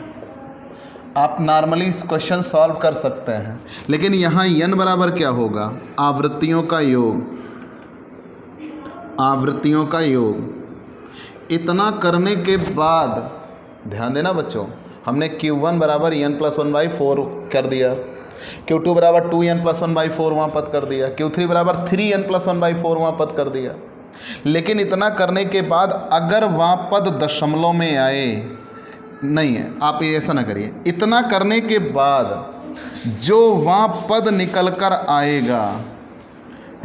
आप नॉर्मली इस क्वेश्चन सॉल्व कर सकते हैं, लेकिन यहाँ n बराबर क्या होगा, आवृत्तियों का योग, आवृत्तियों का योग। इतना करने के बाद ध्यान देना बच्चों, हमने Q1 बराबर n+1/4 कर दिया, Q2 बराबर 2n+1/4 वहाँ पद कर दिया, Q3 बराबर 3n+1/4 वहाँ पद कर दिया। लेकिन इतना करने के बाद अगर वहाँ पद दशमलव में आए, नहीं है, आप ये ऐसा ना करिए, इतना करने के बाद जो वहाँ पद निकल कर आएगा,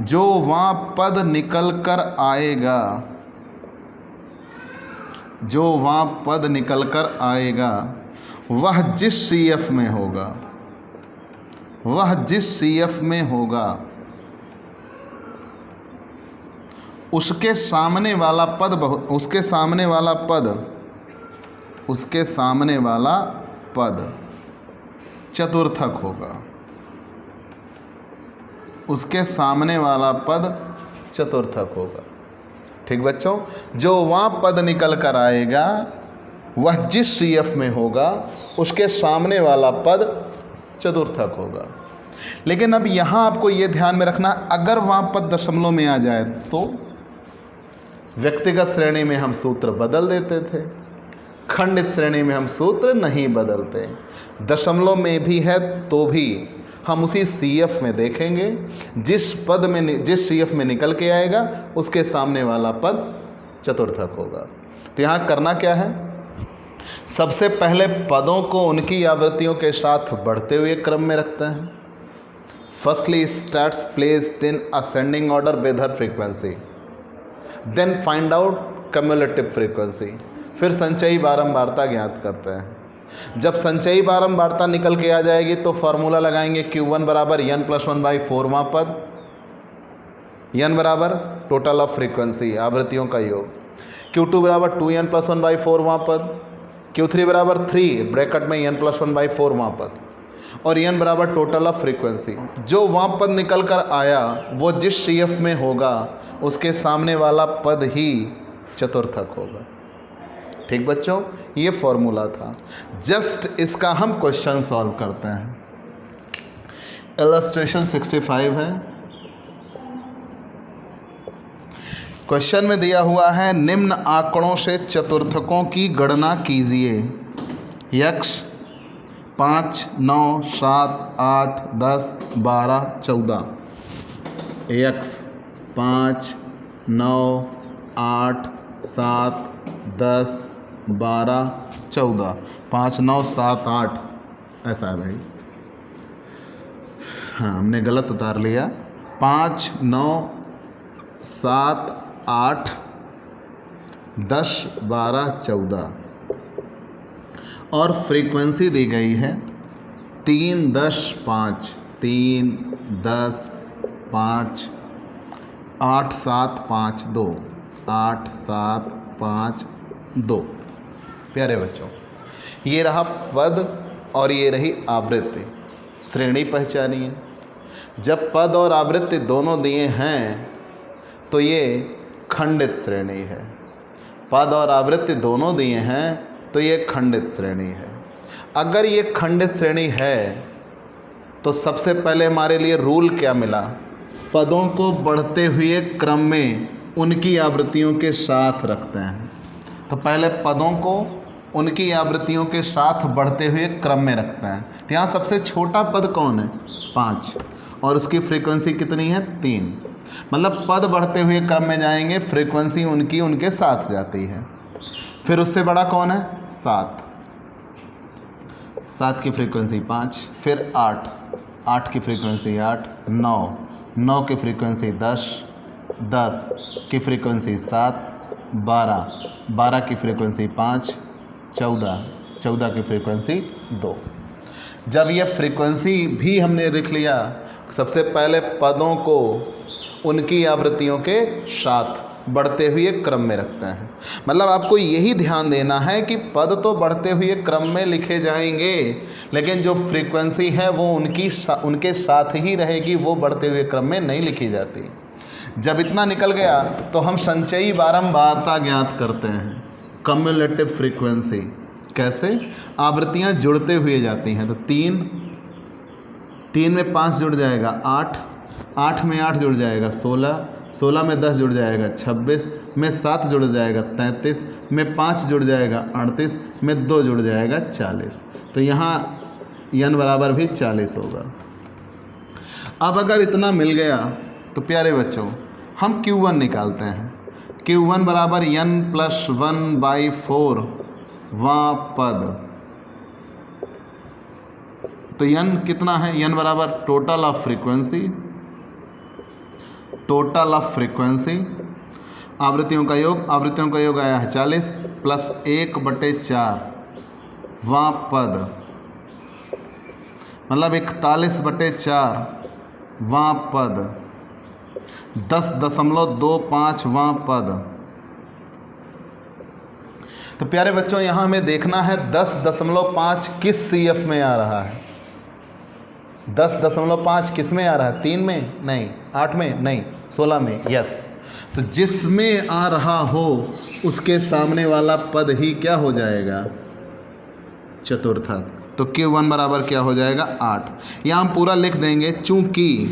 जो वहाँ पद निकल कर आएगा, जो वहाँ पद निकल कर आएगा, वह जिस CF में होगा, वह जिस CF में होगा, उसके सामने वाला पद उसके सामने वाला पद, उसके सामने वाला पद चतुर्थक होगा, उसके सामने वाला पद चतुर्थक होगा। ठीक बच्चों, जो वहाँ पद निकल कर आएगा वह जिस CF में होगा उसके सामने वाला पद चतुर्थक होगा। लेकिन अब यहाँ आपको ये ध्यान में रखना, अगर वहाँ पद दशमलव में आ जाए तो व्यक्तिगत श्रेणी में हम सूत्र बदल देते थे, खंडित श्रेणी में हम सूत्र नहीं बदलते। दशमलव में भी है तो भी हम उसी CF में देखेंगे, जिस पद में, जिस CF में निकल के आएगा उसके सामने वाला पद चतुर्थक होगा। तो यहाँ करना क्या है, सबसे पहले पदों को उनकी आवृत्तियों के साथ बढ़ते हुए क्रम में रखते हैं। Firstly starts placed in ascending order with हर frequency, then find out cumulative frequency, फिर संचयी बारंबारता ज्ञात करते हैं। जब संचयी बारंबारता निकल के आ जाएगी तो फॉर्मूला लगाएंगे Q1 बराबर n+1/4 वहाँ पद, n बराबर टोटल ऑफ फ्रीक्वेंसी, आवृत्तियों का योग, Q2 बराबर 2n+1/4 वहाँ पद, Q3 बराबर 3 ब्रैकेट में n+1/4 वहाँ पद, और n बराबर टोटल ऑफ फ्रीक्वेंसी। जो वहाँ पद निकल कर आया वो जिस CF में होगा उसके सामने वाला पद ही चतुर्थक होगा। ठीक बच्चों, ये फॉर्मूला था। जस्ट इसका हम क्वेश्चन सॉल्व करते हैं। इलस्ट्रेशन 65 है। क्वेश्चन में दिया हुआ है, निम्न आंकड़ों से चतुर्थकों की गणना कीजिए। x 5, 9, 7, 8, 10, 12, 14। x 5, 9, 8, 7, 10, 12, 14, 5, 9, 7, 8 ऐसा है भाई। हाँ, हमने गलत उतार लिया। 5, 9, 7, 8, 10, 12, 14 और फ्रीक्वेंसी दी गई है 3, 10, 5, 3, 10, 5, 8, 7, 5, 2, 8, 7, 5, 2। प्यारे बच्चों, ये रहा पद और ये रही आवृत्ति। श्रेणी पहचानिए। जब पद और आवृत्ति दोनों दिए हैं तो ये खंडित श्रेणी है। पद और आवृत्ति दोनों दिए हैं तो ये खंडित श्रेणी है। अगर ये खंडित श्रेणी है तो सबसे पहले हमारे लिए रूल क्या मिला, पदों को बढ़ते हुए क्रम में उनकी आवृत्तियों के साथ रखते हैं। तो पहले पदों को उनकी आवृत्तियों के साथ बढ़ते हुए क्रम में रखते हैं। तो यहाँ सबसे छोटा पद कौन है, 5, और उसकी फ्रीक्वेंसी कितनी है, 3। मतलब पद बढ़ते हुए क्रम में जाएंगे, फ्रीक्वेंसी उनकी उनके साथ जाती है। फिर उससे बड़ा कौन है, 7, 7 की फ्रीक्वेंसी 5, फिर 8, 8 की फ्रीक्वेंसी 8, 9, 9 की फ्रीक्वेंसी 10, 10 की फ्रीक्वेंसी 7, 12, 12 की फ्रीक्वेंसी 5, 14, 14 की फ्रीक्वेंसी 2। जब ये फ्रीक्वेंसी भी हमने लिख लिया, सबसे पहले पदों को उनकी आवृत्तियों के साथ बढ़ते हुए क्रम में रखते हैं। मतलब आपको यही ध्यान देना है कि पद तो बढ़ते हुए क्रम में लिखे जाएंगे, लेकिन जो फ्रीक्वेंसी है वो उनके साथ ही रहेगी, वो बढ़ते हुए क्रम में नहीं लिखी जाती। जब इतना निकल गया तो हम संचयी बारंबारता ज्ञात करते हैं, कम्युलेटिव फ्रीक्वेंसी। कैसे? आवृत्तियाँ जुड़ते हुए जाती हैं। तो 3 में 5 जुड़ जाएगा 8, 8 में 8 जुड़ जाएगा 16, 16 में 10 जुड़ जाएगा 26, में 7 जुड़ जाएगा 33, में 5 जुड़ जाएगा 38, में 2 जुड़ जाएगा 40। तो यहाँ n बराबर भी 40 होगा। अब अगर इतना मिल गया तो प्यारे बच्चों हम Q1 निकालते हैं। Q1 बराबर n+1/4 वां पद। तो n कितना है? n बराबर total of frequency, total of frequency, आवृत्तियों का योग, आवृत्तियों का योग आया है 40 प्लस 1/4 वां पद, मतलब 41/4 वां पद, 10.25 वां पद। तो प्यारे बच्चों यहाँ हमें देखना है 10.5 किस CF में आ रहा है। 10.5 किस में आ रहा है? 3 में नहीं, 8 में नहीं, 16 में। यस, तो जिसमें आ रहा हो उसके सामने वाला पद ही क्या हो जाएगा? चतुर्थक। तो Q1 बराबर क्या हो जाएगा? 8। यहाँ हम पूरा लिख देंगे, चूंकि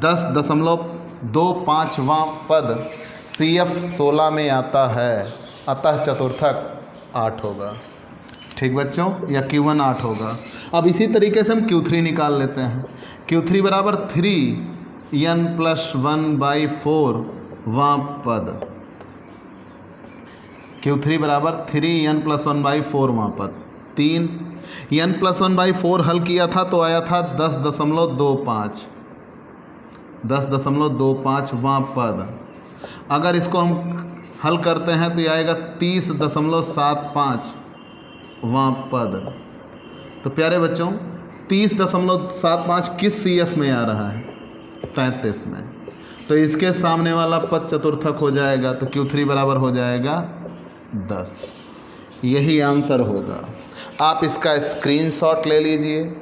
10.25वां पद CF 16 में आता है, अतः चतुर्थक 8 होगा। ठीक बच्चों, या Q1 8 होगा। अब इसी तरीके से हम Q3 निकाल लेते हैं। Q3 बराबर 3n+1/4 वां पद। Q3 बराबर 3n+1/4 वां पद। 3n+1/4 हल किया था तो आया था 10.25 वां पद। अगर इसको हम हल करते हैं तो ये आएगा 30.75 वां पद। तो प्यारे बच्चों 30.75 किस CF में आ रहा है? 33 में। तो इसके सामने वाला पद चतुर्थक हो जाएगा, तो Q3 बराबर हो जाएगा 10। यही आंसर होगा। आप इसका स्क्रीनशॉट ले लीजिए,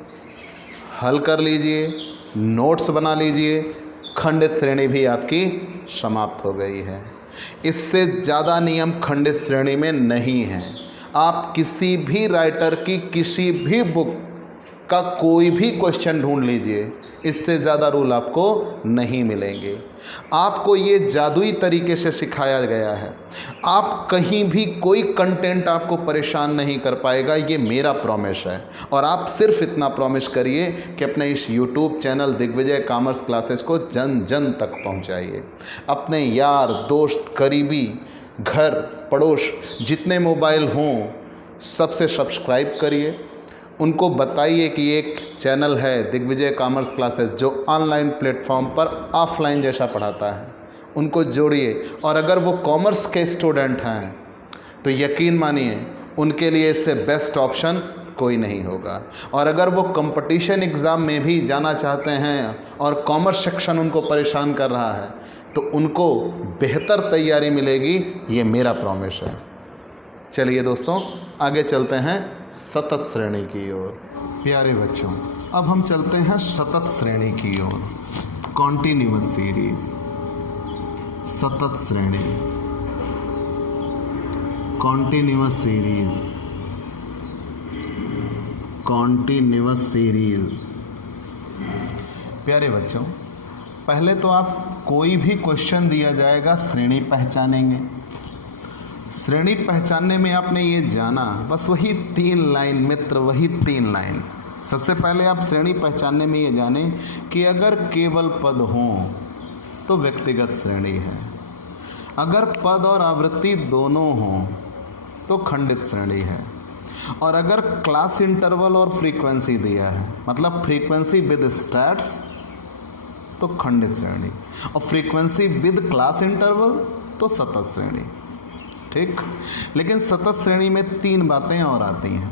हल कर लीजिए, नोट्स बना लीजिए। खंडित श्रेणी भी आपकी समाप्त हो गई है। इससे ज़्यादा नियम खंडित श्रेणी में नहीं है। आप किसी भी राइटर की किसी भी बुक का कोई भी क्वेश्चन ढूंढ लीजिए, इससे ज़्यादा रूल आपको नहीं मिलेंगे। आपको ये जादुई तरीके से सिखाया गया है। आप कहीं भी कोई कंटेंट आपको परेशान नहीं कर पाएगा, ये मेरा प्रॉमिस है। और आप सिर्फ इतना प्रॉमिस करिए कि अपने इस YouTube channel Digvijay commerce classes को जन जन तक पहुंचाइए। अपने यार दोस्त, करीबी, घर पड़ोस जितने मोबाइल हों सबसे सब्सक्राइब करिए। उनको बताइए कि एक चैनल है दिग्विजय कॉमर्स क्लासेस जो ऑनलाइन प्लेटफॉर्म पर ऑफलाइन जैसा पढ़ाता है, उनको जोड़िए। और अगर वो कॉमर्स के स्टूडेंट हैं तो यकीन मानिए उनके लिए इससे बेस्ट ऑप्शन कोई नहीं होगा। और अगर वो कंपटीशन एग्ज़ाम में भी जाना चाहते हैं और कॉमर्स सेक्शन उनको परेशान कर रहा है तो उनको बेहतर तैयारी मिलेगी, ये मेरा प्रॉमिस है। चलिए दोस्तों आगे चलते हैं सतत श्रेणी की ओर। प्यारे बच्चों अब हम चलते हैं सतत श्रेणी की ओर। कॉन्टिन्यूअस सीरीज, सतत श्रेणी, कॉन्टिन्यूअस सीरीज, कॉन्टिन्यूअस सीरीज। प्यारे बच्चों पहले तो आप कोई भी क्वेश्चन दिया जाएगा श्रेणी पहचानेंगे। श्रेणी पहचानने में आपने ये जाना बस वही 3 लाइन मित्र, वही 3 लाइन। सबसे पहले आप श्रेणी पहचानने में ये जानें कि अगर केवल पद हों तो व्यक्तिगत श्रेणी है, अगर पद और आवृत्ति दोनों हों तो खंडित श्रेणी है, और अगर क्लास इंटरवल और फ्रीक्वेंसी दिया है मतलब फ्रीक्वेंसी विद स्टैट्स तो खंडित श्रेणी, और फ्रीक्वेंसी विद क्लास इंटरवल तो सतत श्रेणी। ठीक, लेकिन सतत श्रेणी में 3 बातें और आती हैं।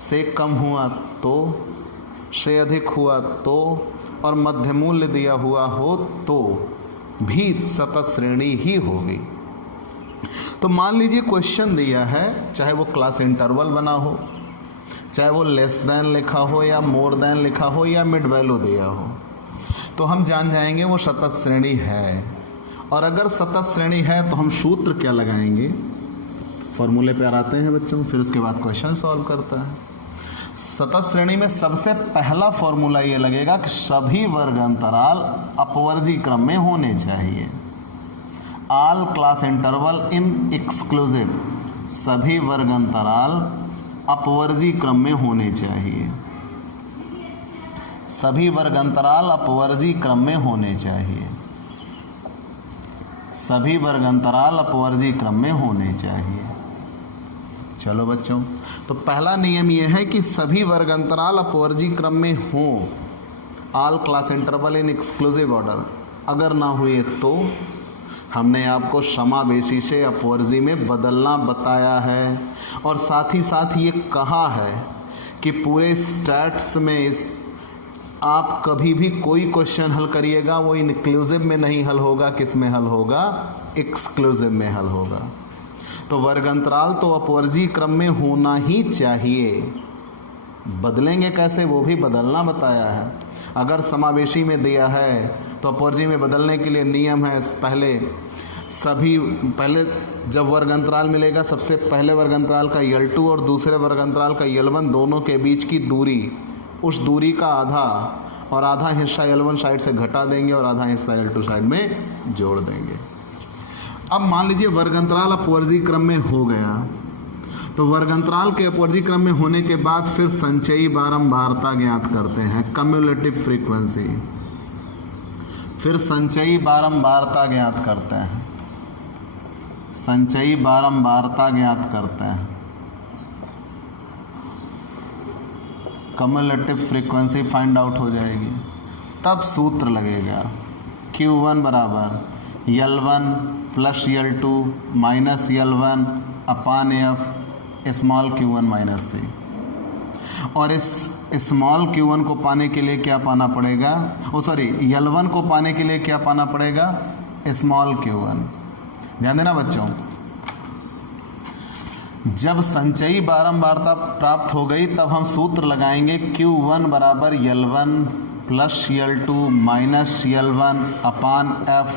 से कम हुआ तो, से अधिक हुआ तो, और मध्य मूल्य दिया हुआ हो तो भी सतत श्रेणी ही होगी। तो मान लीजिए क्वेश्चन दिया है, चाहे वो क्लास इंटरवल बना हो, चाहे वो लेस देन लिखा हो या मोर देन लिखा हो या मिड वैल्यू दिया हो, तो हम जान जाएंगे वो सतत श्रेणी है। और अगर सतत श्रेणी है तो हम सूत्र क्या लगाएंगे, फॉर्मूले पे आते हैं बच्चों, फिर उसके बाद क्वेश्चन सॉल्व करता है। सतत श्रेणी में सबसे पहला फॉर्मूला ये लगेगा कि सभी वर्ग अंतराल अपवर्जी क्रम में होने चाहिए। ऑल क्लास इंटरवल इन एक्सक्लूसिव, सभी वर्ग अंतराल अपवर्जी क्रम में होने चाहिए। सभी वर्ग अंतराल अपवर्जी क्रम में होने चाहिए। सभी वर्ग अंतराल अपवर्जी क्रम में होने चाहिए। चलो बच्चों, तो पहला नियम यह है कि सभी वर्ग अंतराल अपवर्जी क्रम में हो। ऑल क्लास इंटरवल इन एक्सक्लूसिव ऑर्डर। अगर ना हुए तो हमने आपको समावेशी से अपवर्जी में बदलना बताया है, और साथ ही साथ ये कहा है कि पूरे स्टैट्स में आप कभी भी कोई क्वेश्चन हल करिएगा वो इंक्लूसिव में नहीं हल होगा, किस में हल होगा, एक्सक्लूसिव में हल होगा। तो वर्ग अंतराल तो अपवर्जी क्रम में होना ही चाहिए। बदलेंगे कैसे वो भी बदलना बताया है। अगर समावेशी में दिया है तो अपवर्जी में बदलने के लिए नियम है, पहले जब वर्ग अंतराल मिलेगा, सबसे पहले वर्ग अंतराल का L2 और दूसरे वर्ग अंतराल का L1 दोनों के बीच की दूरी, उस दूरी का आधा और आधा हिस्सा L1 साइड से घटा देंगे और आधा हिस्सा L2 साइड में जोड़ देंगे। अब मान लीजिए वर्ग अंतराल अपवर्जी क्रम में हो गया, तो वर्ग अंतराल के अपवर्जी क्रम में होने के बाद फिर संचयी बारंबारता ज्ञात करते हैं, कम्युलेटिव फ्रीक्वेंसी। फिर संचयी बारंबारता ज्ञात करते हैं, संचयी बारंबारता ज्ञात करते हैं। कम्युलेटिव फ्रीक्वेंसी फाइंड आउट हो जाएगी, तब सूत्र लगेगा Q1 बराबर L1 plus L2 minus L1 अपान F small q1 minus C। और इस स्मॉल q1 को पाने के लिए क्या पाना पड़ेगा, L1 को पाने के लिए क्या पाना पड़ेगा, स्मॉल q1। ध्यान देना बच्चों, जब संचयी बारंबारता प्राप्त हो गई तब हम सूत्र लगाएंगे Q1 बराबर L1 plus L2 minus L1 अपान F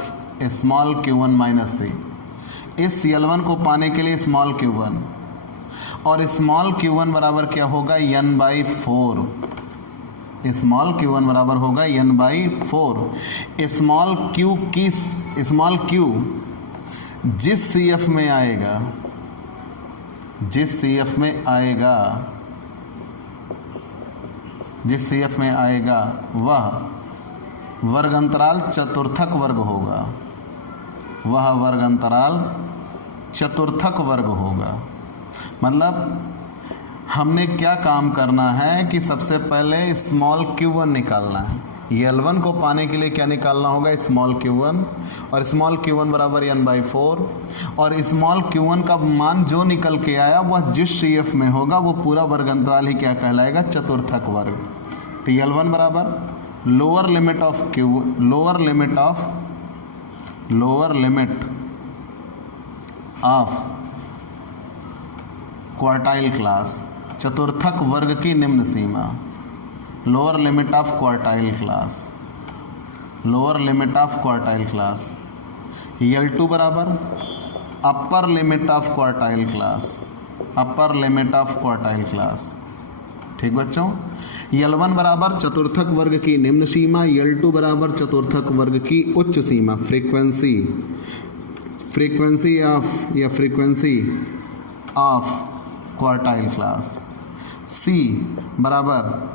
small q1 minus C। इस L1 को पाने के लिए स्मॉल q1, और स्मॉल q1 बराबर क्या होगा, n/4। स्मॉल q1 बराबर होगा n/4। स्मॉल q जिस CF में आएगा, जिस CF में आएगा वह वर्ग अंतराल चतुर्थक वर्ग होगा, वह वर्ग अंतराल चतुर्थक वर्ग होगा। मतलब हमने क्या काम करना है कि सबसे पहले स्मॉल q1 निकालना है। L1 को पाने के लिए क्या निकालना होगा, स्मॉल q1, और स्मॉल q1 बराबर n/4, और स्मॉल q1 का मान जो निकल के आया वह जिस CF में होगा वो पूरा वर्ग अंतराल ही क्या कहलाएगा, चतुर्थक वर्ग। तो L1 बराबर lower limit of quartile class, चतुर्थक वर्ग की निम्न सीमा, lower limit of quartile class, lower limit of quartile class. L2 बराबर upper limit of quartile class, upper limit of quartile class. ठीक बच्चों, L1 बराबर चतुर्थक वर्ग की निम्न सीमा, L2 बराबर चतुर्थक वर्ग की उच्च सीमा, frequency of quartile class. C बराबर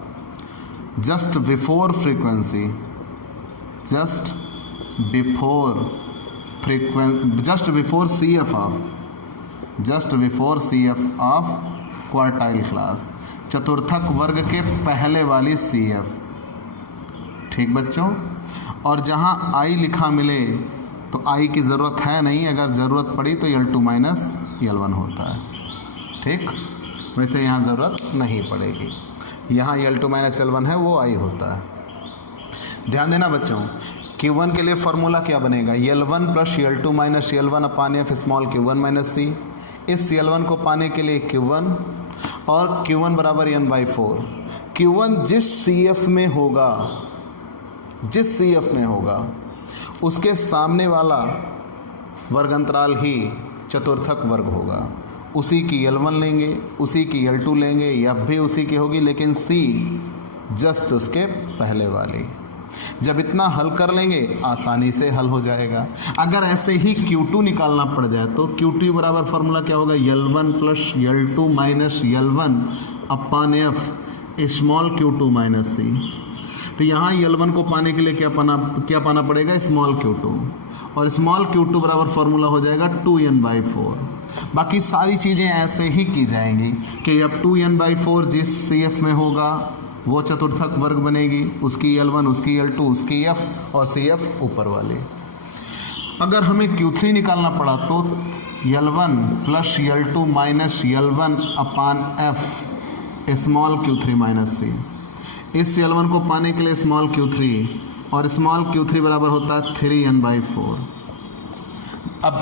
just before CF of quartile class, चतुर्थक वर्ग के पहले वाली CF। ठीक बच्चों, और जहाँ I लिखा मिले तो I की ज़रूरत है नहीं, अगर ज़रूरत पड़ी तो L2 माइनस L1 होता है। ठीक, वैसे यहाँ ज़रूरत नहीं पड़ेगी, यहाँ L2 माइनस L1 है वो I होता है। ध्यान देना बच्चों, Q1 के लिए फॉर्मूला क्या बनेगा, L1 plus L2 minus L1 upon F small Q1 minus सी। इस L1 को पाने के लिए Q1 और Q1 बराबर N/4। Q1 जिस CF में होगा उसके सामने वाला वर्ग अंतराल ही चतुर्थक वर्ग होगा। उसी की L1 लेंगे, उसी की L2 लेंगे, F भी उसी की होगी, लेकिन C जस्ट उसके पहले वाली। जब इतना हल कर लेंगे आसानी से हल हो जाएगा। अगर ऐसे ही Q2 निकालना पड़ जाए तो Q2 बराबर फार्मूला क्या होगा, L1 plus L2 minus L1 upon F small Q2 minus सी। तो यहाँ L1 को पाने के लिए क्या पाना पड़ेगा, स्मॉल Q2, और स्मॉल Q2 बराबर फार्मूला हो जाएगा 2N/4। बाकी सारी चीज़ें ऐसे ही की जाएंगी कि अब 2N/4 जिस CF में होगा वो चतुर्थक वर्ग बनेगी, उसकी L1, उसकी L2, उसकी F और CF ऊपर वाली। अगर हमें Q3 निकालना पड़ा तो L1 plus L2 minus L1 अपान F स्मॉल Q3 माइनस सी। इस L1 को पाने के लिए स्मॉल Q3, और स्मॉल Q3 बराबर होता है 3N/4। अब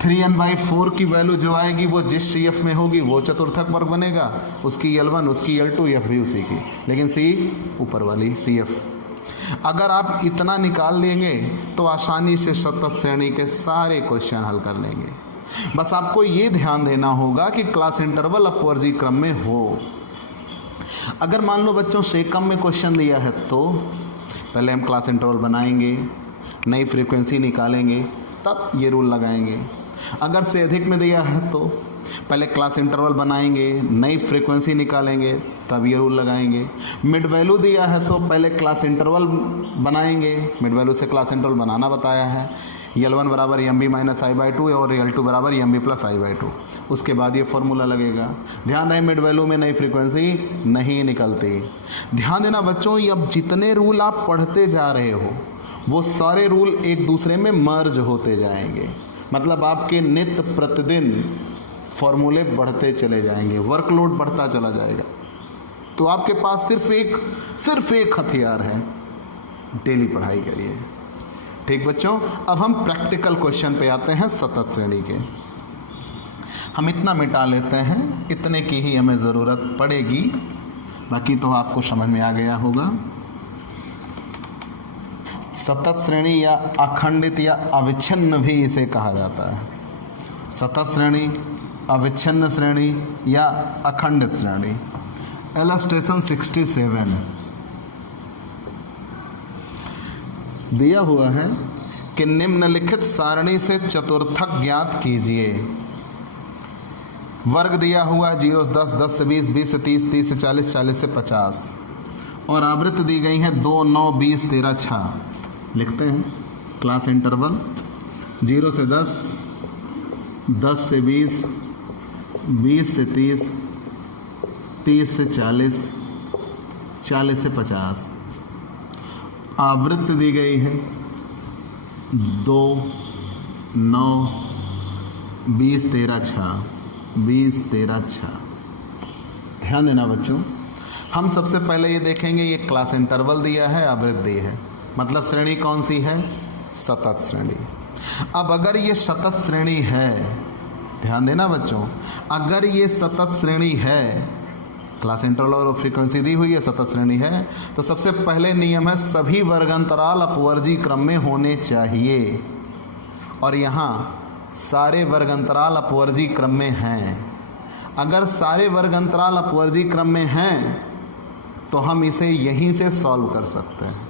3N/4 की वैल्यू जो आएगी वो जिस CF में होगी वो चतुर्थक वर्ग बनेगा, उसकी L1, उसकी L2, F भी उसी की, लेकिन C ऊपर वाली CF। अगर आप इतना निकाल लेंगे तो आसानी से सतत श्रेणी के सारे क्वेश्चन हल कर लेंगे। बस आपको ये ध्यान देना होगा कि क्लास इंटरवल अपवर्जी क्रम में हो। अगर मान लो बच्चों से कम में क्वेश्चन दिया है तो पहले हम क्लास इंटरवल बनाएंगे, नई फ्रीक्वेंसी निकालेंगे, तब ये रूल लगाएंगे। अगर से अधिक में दिया है तो पहले क्लास इंटरवल बनाएंगे, नई फ्रीक्वेंसी निकालेंगे, तब ये रूल लगाएंगे। मिड वैल्यू दिया है तो पहले क्लास इंटरवल बनाएंगे, मिड वैल्यू से क्लास इंटरवल बनाना बताया है। L1 बराबर MB माइनस I/2 और L2 बराबर MB प्लस I/2। उसके बाद ये फॉर्मूला लगेगा। ध्यान रहे मिड वैल्यू में नई फ्रीक्वेंसी नहीं निकलती। ध्यान देना बच्चों, ये अब जितने रूल आप पढ़ते जा रहे हो वो सारे रूल एक दूसरे में मर्ज होते जाएंगे। मतलब आपके नित्य प्रतिदिन फॉर्मूले बढ़ते चले जाएंगे, वर्कलोड बढ़ता चला जाएगा। तो आपके पास सिर्फ एक हथियार है, डेली पढ़ाई करिए। ठीक बच्चों, अब हम प्रैक्टिकल क्वेश्चन पे आते हैं सतत श्रेणी के। हम इतना मिटा लेते हैं, इतने की ही हमें ज़रूरत पड़ेगी, बाकी तो आपको समझ में आ गया होगा। सतत श्रेणी या अखंडित या अविच्छिन्न भी इसे कहा जाता है। सतत श्रेणी, अविच्छिन्न श्रेणी या अखंडित श्रेणी। इलस्ट्रेशन 67 दिया हुआ है कि निम्नलिखित सारणी से चतुर्थक ज्ञात कीजिए। वर्ग दिया हुआ है 0 से 10, 10 से 20, 20 से 30, 30 से 40, 40 से 50, और आवृत्ति दी गई है 2, 9, 20, 13, 6। लिखते हैं क्लास इंटरवल 0 से 10, 10 से 20, 20 से 30, 30 से 40, 40 से 50। आवृत्ति दी गई है 2, 9, 20, 13, 6, 20, 13, 6। ध्यान देना बच्चों, हम सबसे पहले ये देखेंगे ये क्लास इंटरवल दिया है, आवृत्ति है, मतलब श्रेणी कौन सी है, सतत श्रेणी। अब अगर ये सतत श्रेणी है, ध्यान देना बच्चों, अगर ये सतत श्रेणी है, क्लास इंटरवल और फ्रीक्वेंसी दी हुई है, सतत श्रेणी है, तो सबसे पहले नियम है सभी वर्गांतराल अपवर्जी क्रम में होने चाहिए। और यहाँ सारे वर्गांतराल अपवर्जी क्रम में हैं। अगर सारे वर्गांतराल अपवर्जी क्रम में हैं तो हम इसे यहीं से सॉल्व कर सकते हैं।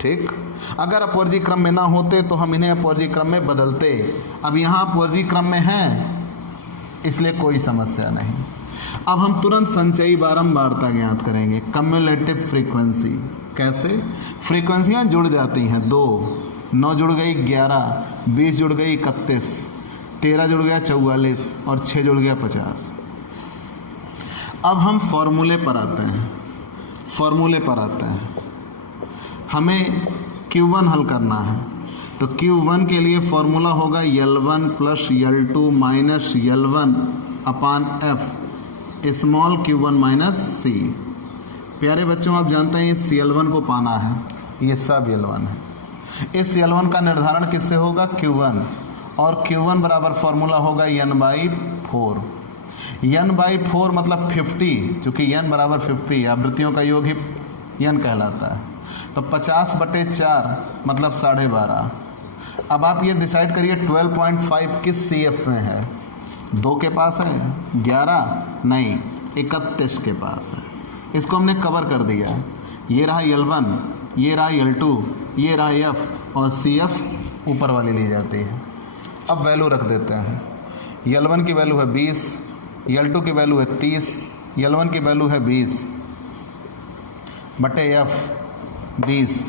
ठीक, अगर अपवर्जी क्रम में ना होते तो हम इन्हें अपवर्जी क्रम में बदलते। अब यहाँ अपवर्जी क्रम में हैं इसलिए कोई समस्या नहीं। अब हम तुरंत संचयी बारंबारता ज्ञात करेंगे, कम्युलेटिव फ्रीक्वेंसी। कैसे? फ्रीक्वेंसियाँ जुड़ जाती हैं, 2, 9 जुड़ गई 11, 20 जुड़ गई 31, 13 जुड़ गया 44 और 6 जुड़ गया 50। अब हम फॉर्मूले पर आते हैं। हमें Q1 हल करना है, तो Q1 के लिए फॉर्मूला होगा L1 plus L2 minus L1 अपान F small Q1 minus C। प्यारे बच्चों, आप जानते हैं इस L1 को पाना है, ये सब L1 है। इस L1 का निर्धारण किससे होगा? Q1, और Q1 बराबर फॉर्मूला होगा n/4। n/4 मतलब 50, चूँकि n बराबर 50 आवृत्तियों का योग ही n कहलाता है, तो 50/4 मतलब 12.5। अब आप ये डिसाइड करिए 12.5 किस CF में है? 2 के पास है, 11 नहीं, 31 के पास है। इसको हमने कवर कर दिया। ये रहा L1, ये रहा L2, ये रहा F, और CF ऊपर वाली ली जाती है। अब वैल्यू रख देते हैं। L1 की वैल्यू है 20, L2 की वैल्यू है 30, L1 की वैल्यू है 20 बटे F 20,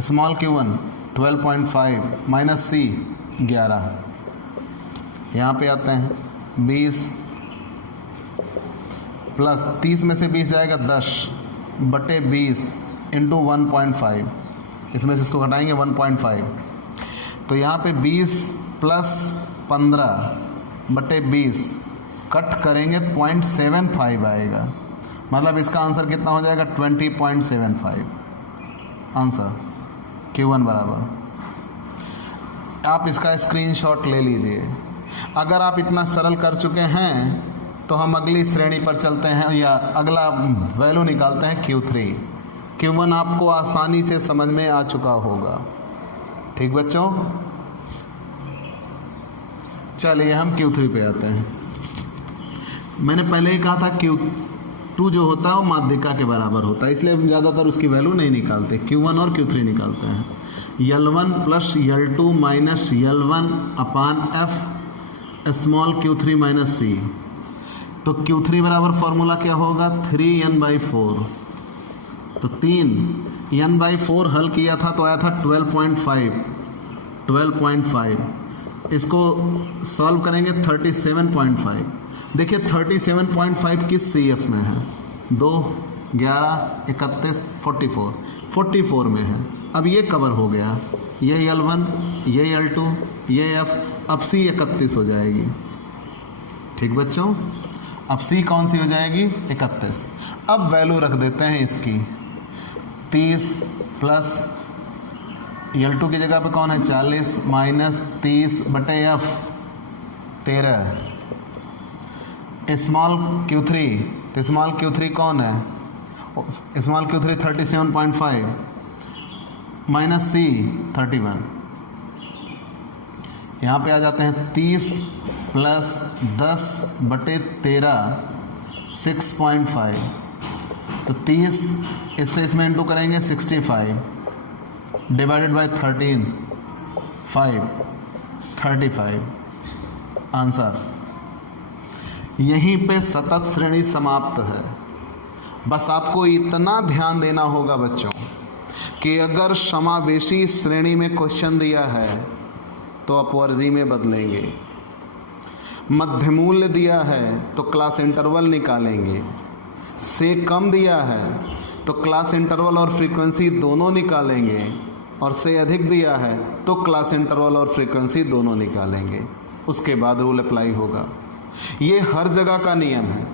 small Q1 12.5 minus C 11। यहाँ पे आते हैं 20 प्लस 30 में से 20 जाएगा 10 बटे 20 इंटू 1.5, इसमें से इसको घटाएंगे 1.5, तो यहाँ पे 20 प्लस 15 बटे 20 कट करेंगे 0.75 आएगा, मतलब इसका आंसर कितना हो जाएगा? 20.75 आंसर Q1 बराबर। आप इसका स्क्रीनशॉट ले लीजिए। अगर आप इतना सरल कर चुके हैं तो हम अगली श्रेणी पर चलते हैं या अगला वैल्यू निकालते हैं Q3। Q1 आपको आसानी से समझ में आ चुका होगा। ठीक बच्चों, चलिए हम Q3 पे आते हैं। मैंने पहले ही कहा था Q2 जो होता है वो माध्यिका के बराबर होता है, इसलिए हम ज़्यादातर उसकी वैल्यू नहीं निकालते, Q1 और Q3 निकालते हैं। L1 plus L2 minus L1 अपान F small Q3 minus C, तो Q3 बराबर फॉर्मूला क्या होगा? 3n/4। तो 3n/4 हल किया था तो आया था 12.5। इसको सॉल्व करेंगे 37.5। देखिए 37.5 किस CF में है? 2, 11, 31, 44 में है। अब ये कवर हो गया, ये L1, ये L2, ये F, अब C 31 हो जाएगी। ठीक बच्चों, अब C कौन सी हो जाएगी? 31। अब वैल्यू रख देते हैं इसकी 30 प्लस L2 की जगह पे कौन है? 40 माइनस 30 बटे F 13, स्मॉल Q3, तो स्मॉल Q3 कौन है? Small Q3 37.5 minus C 31। यहाँ पे आ जाते हैं 30 प्लस 10 बटे 13 6.5, तो 30 इससे इसमें इंटू करेंगे 65 डिवाइडेड बाय 13 35 आंसर। यहीं पे सतत श्रेणी समाप्त है। बस आपको इतना ध्यान देना होगा बच्चों कि अगर समावेशी श्रेणी में क्वेश्चन दिया है तो अपवर्जी में बदलेंगे, मध्य मूल्य दिया है तो क्लास इंटरवल निकालेंगे, से कम दिया है तो क्लास इंटरवल और फ्रीक्वेंसी दोनों निकालेंगे, और से अधिक दिया है तो क्लास इंटरवल और फ्रीक्वेंसी दोनों निकालेंगे। उसके बाद रूल अप्लाई होगा। ये हर जगह का नियम है,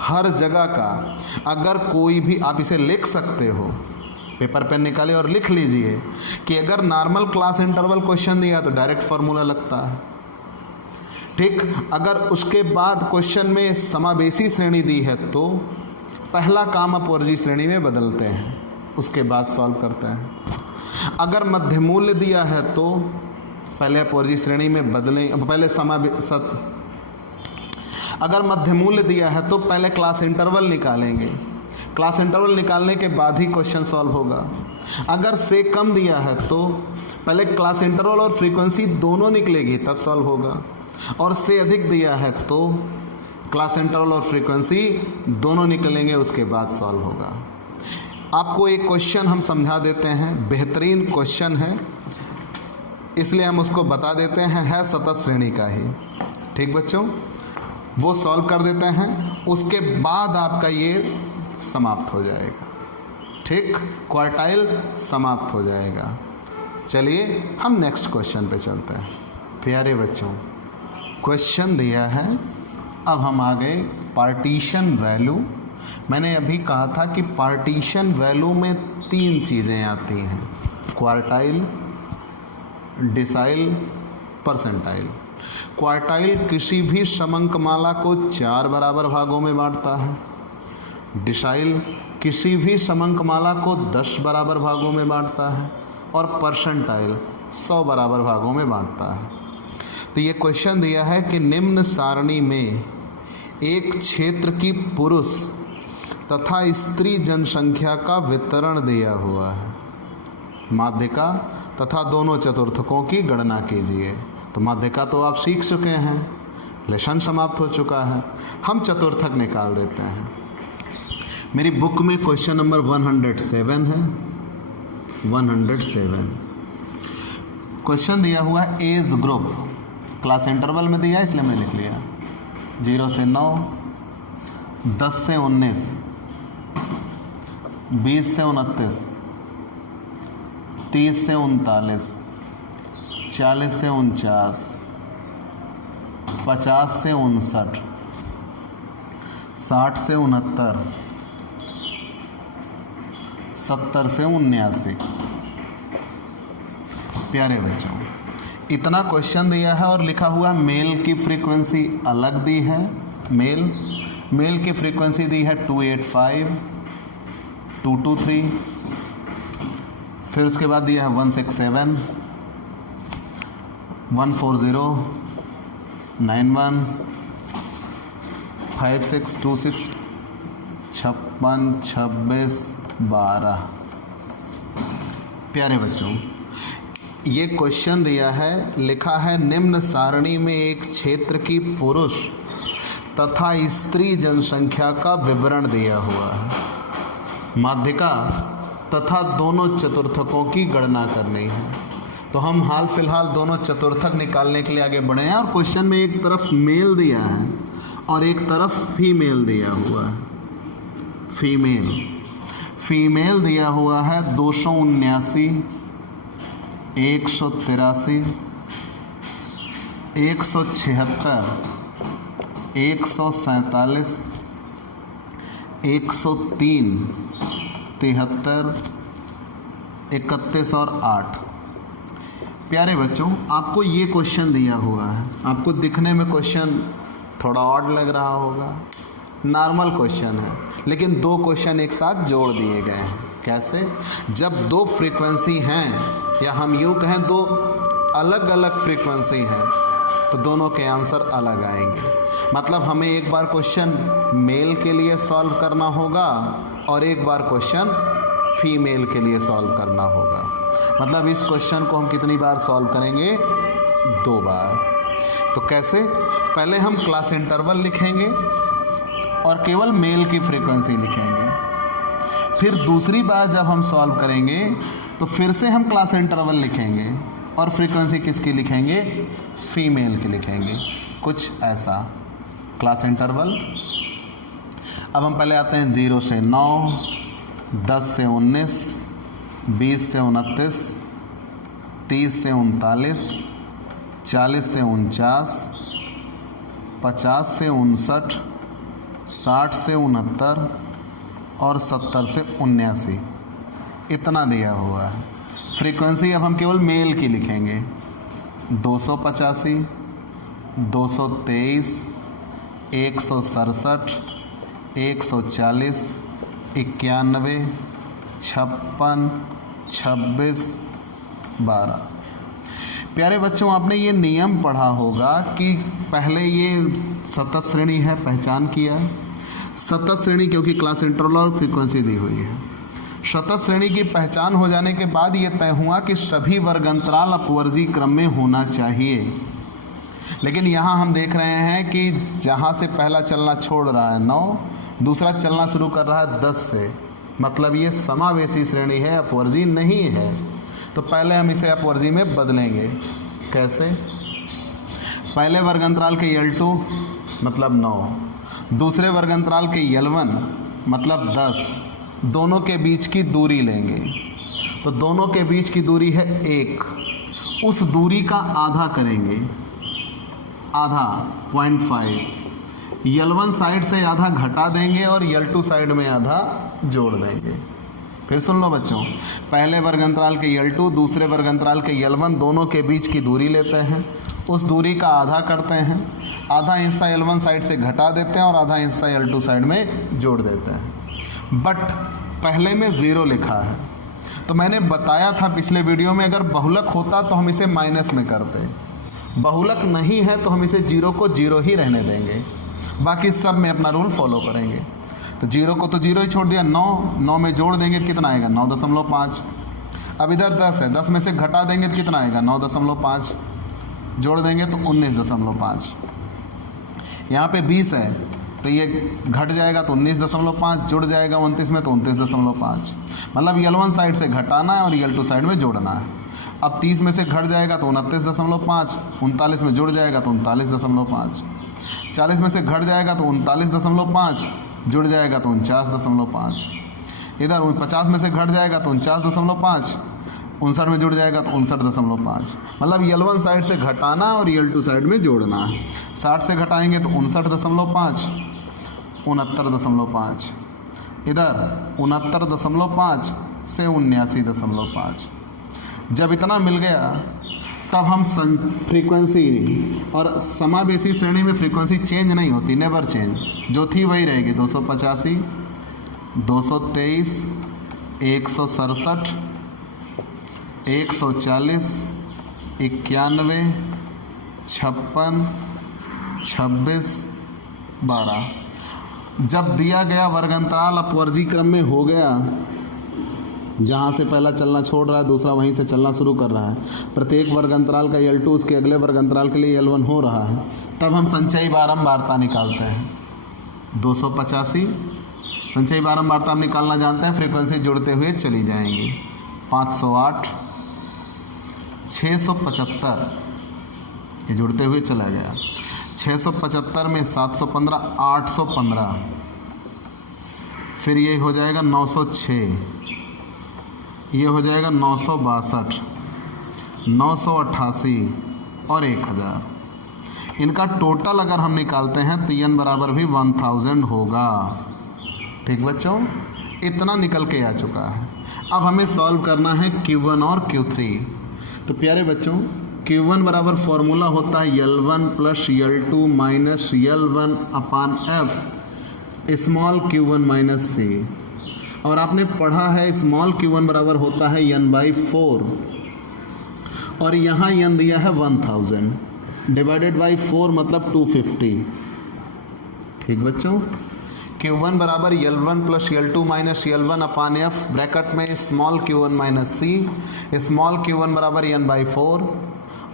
हर जगह का। अगर कोई भी, आप इसे लिख सकते हो, पेपर पेन निकालिए और लिख लीजिए कि अगर नॉर्मल क्लास इंटरवल क्वेश्चन दिया तो डायरेक्ट फार्मूला लगता है। ठीक, अगर उसके बाद क्वेश्चन में समावेशी श्रेणी दी है तो पहला काम अपवर्जी श्रेणी में बदलते हैं, उसके बाद सॉल्व करते हैं। अगर मध्य मूल्य दिया है तो पहले अपवर्जी श्रेणी में बदलें, पहले अगर मध्य मूल्य दिया है तो पहले क्लास इंटरवल निकालेंगे, क्लास इंटरवल निकालने के बाद ही क्वेश्चन सॉल्व होगा। अगर से कम दिया है तो पहले क्लास इंटरवल और फ्रीक्वेंसी दोनों निकलेगी तब सॉल्व होगा, और से अधिक दिया है तो क्लास इंटरवल और फ्रीक्वेंसी दोनों निकलेंगे, उसके बाद सॉल्व होगा। आपको एक क्वेश्चन हम समझा देते हैं, बेहतरीन क्वेश्चन है इसलिए हम उसको बता देते हैं, है सतत श्रेणी का ही। ठीक बच्चों, वो सॉल्व कर देते हैं, उसके बाद आपका ये समाप्त हो जाएगा। ठीक, क्वार्टाइल समाप्त हो जाएगा। चलिए हम नेक्स्ट क्वेश्चन पे चलते हैं। प्यारे बच्चों, क्वेश्चन दिया है, अब हम आ गए पार्टीशन वैल्यू मैंने अभी कहा था कि पार्टीशन वैल्यू में 3 चीज़ें आती हैं, क्वार्टाइल, डिसाइल, परसेंटाइल। क्वार्टाइल किसी भी समंकमाला को 4 बराबर भागों में बांटता है। डिसाइल किसी भी समंकमाला को 10 बराबर भागों में बांटता है। और परसेंटाइल 100 बराबर भागों में बांटता है। तो ये क्वेश्चन दिया है कि निम्न सारणी में एक क्षेत्र की पुरुष तथा स्त्री जनसंख्या का वितरण दिया हुआ है। माध्यिका तथा दोनों चतुर्थकों की गणना कीजिए। तो माध्यिका तो आप सीख चुके हैं, लेसन समाप्त हो चुका है। हम चतुर्थक निकाल देते हैं। मेरी बुक में क्वेश्चन नंबर 107 है। 107 क्वेश्चन दिया हुआ है एज ग्रुप, क्लास इंटरवल में दिया है इसलिए मैंने लिख लिया। 0 से 9, 10 से 19, 20 से 29, 30 से 39, 40 से 49, 50 से 59, 60 से 69, 70 से 79। प्यारे बच्चों, इतना क्वेश्चन दिया है और लिखा हुआ मेल की फ्रीक्वेंसी अलग दी है। मेल की फ्रीक्वेंसी दी है 285, 223, फिर उसके बाद दिया है 167, 140, 91, 56, 26, 56, 26, 12। प्यारे बच्चों, ये क्वेश्चन दिया है, लिखा है निम्न सारणी में एक क्षेत्र की पुरुष तथा स्त्री जनसंख्या का विवरण दिया हुआ है। माध्यिका तथा दोनों चतुर्थकों की गणना करनी है। तो हम हाल फिलहाल दोनों चतुर्थक निकालने के लिए आगे बढ़े हैं और क्वेश्चन में एक तरफ मेल दिया है और एक तरफ फीमेल दिया हुआ है। फीमेल दिया हुआ है 279, 183, 176, 147, 103, 73, 31 और 8। प्यारे बच्चों, आपको ये क्वेश्चन दिया हुआ है। आपको दिखने में क्वेश्चन थोड़ा ऑड लग रहा होगा, नॉर्मल क्वेश्चन है, लेकिन 2 क्वेश्चन एक साथ जोड़ दिए गए हैं। कैसे? जब 2 फ्रीक्वेंसी हैं, या हम यूँ कहें 2 अलग अलग फ्रीक्वेंसी हैं, तो दोनों के आंसर अलग आएंगे। मतलब हमें एक बार क्वेश्चन मेल के लिए सॉल्व करना होगा और एक बार क्वेश्चन फीमेल के लिए सॉल्व करना होगा। मतलब इस क्वेश्चन को हम कितनी बार सॉल्व करेंगे? 2 बार। तो कैसे? पहले हम क्लास इंटरवल लिखेंगे और केवल मेल की फ्रीक्वेंसी लिखेंगे। फिर दूसरी बार जब हम सॉल्व करेंगे तो फिर से हम क्लास इंटरवल लिखेंगे और फ्रीक्वेंसी किसकी लिखेंगे? फीमेल की लिखेंगे। कुछ ऐसा क्लास इंटरवल। अब हम पहले आते हैं 0 से 9, 10 से 19, 20 से 29, 30 से 39, 40 से 49, 50 से 59, 60 से 69 और 70 से 79। इतना दिया हुआ है। फ्रीक्वेंसी अब हम केवल मेल की लिखेंगे। 285, 223, 167, 140, 91, 56, 26, 12। प्यारे बच्चों, आपने ये नियम पढ़ा होगा कि पहले ये सतत श्रेणी है, पहचान किया। सतत श्रेणी क्योंकि क्लास इंटरवल और फ्रीक्वेंसी दी हुई है। सतत श्रेणी की पहचान हो जाने के बाद ये तय हुआ कि सभी वर्ग अंतराल अपवर्जी क्रम में होना चाहिए। लेकिन यहाँ हम देख रहे हैं कि जहाँ से पहला चलना छोड़ रहा है 9, दूसरा चलना शुरू कर रहा है 10 से, मतलब ये समावेशी श्रेणी है, अपवर्जी नहीं है। तो पहले हम इसे अपवर्जी में बदलेंगे। कैसे? पहले वर्ग अंतराल के L2 मतलब 9, दूसरे वर्ग अंतराल के L1 मतलब 10, दोनों के बीच की दूरी लेंगे। तो दोनों के बीच की दूरी है 1, उस दूरी का आधा करेंगे, आधा 0.5, L1 साइड से आधा घटा देंगे और L2 साइड में आधा जोड़ देंगे। फिर सुन लो बच्चों, पहले वर्ग अंतराल के L2 दूसरे वर्ग अंतराल के L1 दोनों के बीच की दूरी लेते हैं, उस दूरी का आधा करते हैं, आधा हिस्सा L1 साइड से घटा देते हैं और आधा हिस्सा L2 साइड में जोड़ देते हैं। बट पहले में 0 लिखा है, तो मैंने बताया था पिछले वीडियो में, अगर बहुलक होता तो हम इसे माइनस में करते, बहुलक नहीं है तो हम इसे 0 को 0 ही रहने देंगे, बाकी सब में अपना रूल फॉलो करेंगे। तो 0 को तो 0 ही छोड़ दिया, 9 में जोड़ देंगे तो कितना आएगा 9.5। अब इधर 10 है, 10 में से घटा देंगे तो कितना आएगा 9.5, जोड़ देंगे तो 19.5। यहाँ पे 20 है तो ये घट जाएगा तो 19.5, जुड़ जाएगा 29 में तो 29.5। मतलब L1 साइड से घटाना है और L2 साइड में जोड़ना है। अब 30 में से घट जाएगा तो 29.5, 39 में जुड़ जाएगा तो 39.5, 40 में से घट जाएगा तो 39.5, जुड़ जाएगा तो 49.5, इधर 50 में से घट जाएगा तो 49.5, 59 में जुड़ जाएगा तो 59.5। मतलब L1 साइड से घटाना और L2 साइड में जोड़ना है। 60 से घटाएंगे तो 59.5, 69.5, इधर 69.5 से 79.5। जब इतना मिल गया तब हम फ्रीक्वेंसी और समावेशी श्रेणी में फ्रीक्वेंसी चेंज नहीं होती, नेवर चेंज, जो थी वही रहेगी। 285, 223, 167, 140, 91, 56, 26, 12। जब दिया गया वर्ग अंतराल अपवर्जी क्रम में हो गया, जहाँ से पहला चलना छोड़ रहा है दूसरा वहीं से चलना शुरू कर रहा है, प्रत्येक वर्ग अंतराल का L2 उसके अगले वर्ग अंतराल के लिए L1 हो रहा है, तब हम संचयी बारंबारता निकालते हैं। 285 संचयी बारंबारता हम निकालना जानते हैं, फ्रीक्वेंसी जुड़ते हुए चली जाएंगी। 508, 675, ये जुड़ते हुए चला गया। 675 में 715, 815, फिर ये हो जाएगा 906, ये हो जाएगा 962, 988 और 1000। इनका टोटल अगर हम निकालते हैं तो n बराबर भी 1000 होगा। ठीक बच्चों, इतना निकल के आ चुका है। अब हमें सॉल्व करना है Q1 और Q3। तो प्यारे बच्चों, Q1 बराबर फॉर्मूला होता है L1 plus L2 minus L1 अपान F small Q1 minus C। और आपने पढ़ा है स्मॉल Q1 बराबर होता है n/4 और यहाँ n दिया है 1000 डिवाइडेड बाई 4 मतलब 250। ठीक बच्चों, Q1 बराबर L1 plus L2 minus L1 अपान F ब्रैकेट में small Q1 minus C। Small Q1 बराबर n/4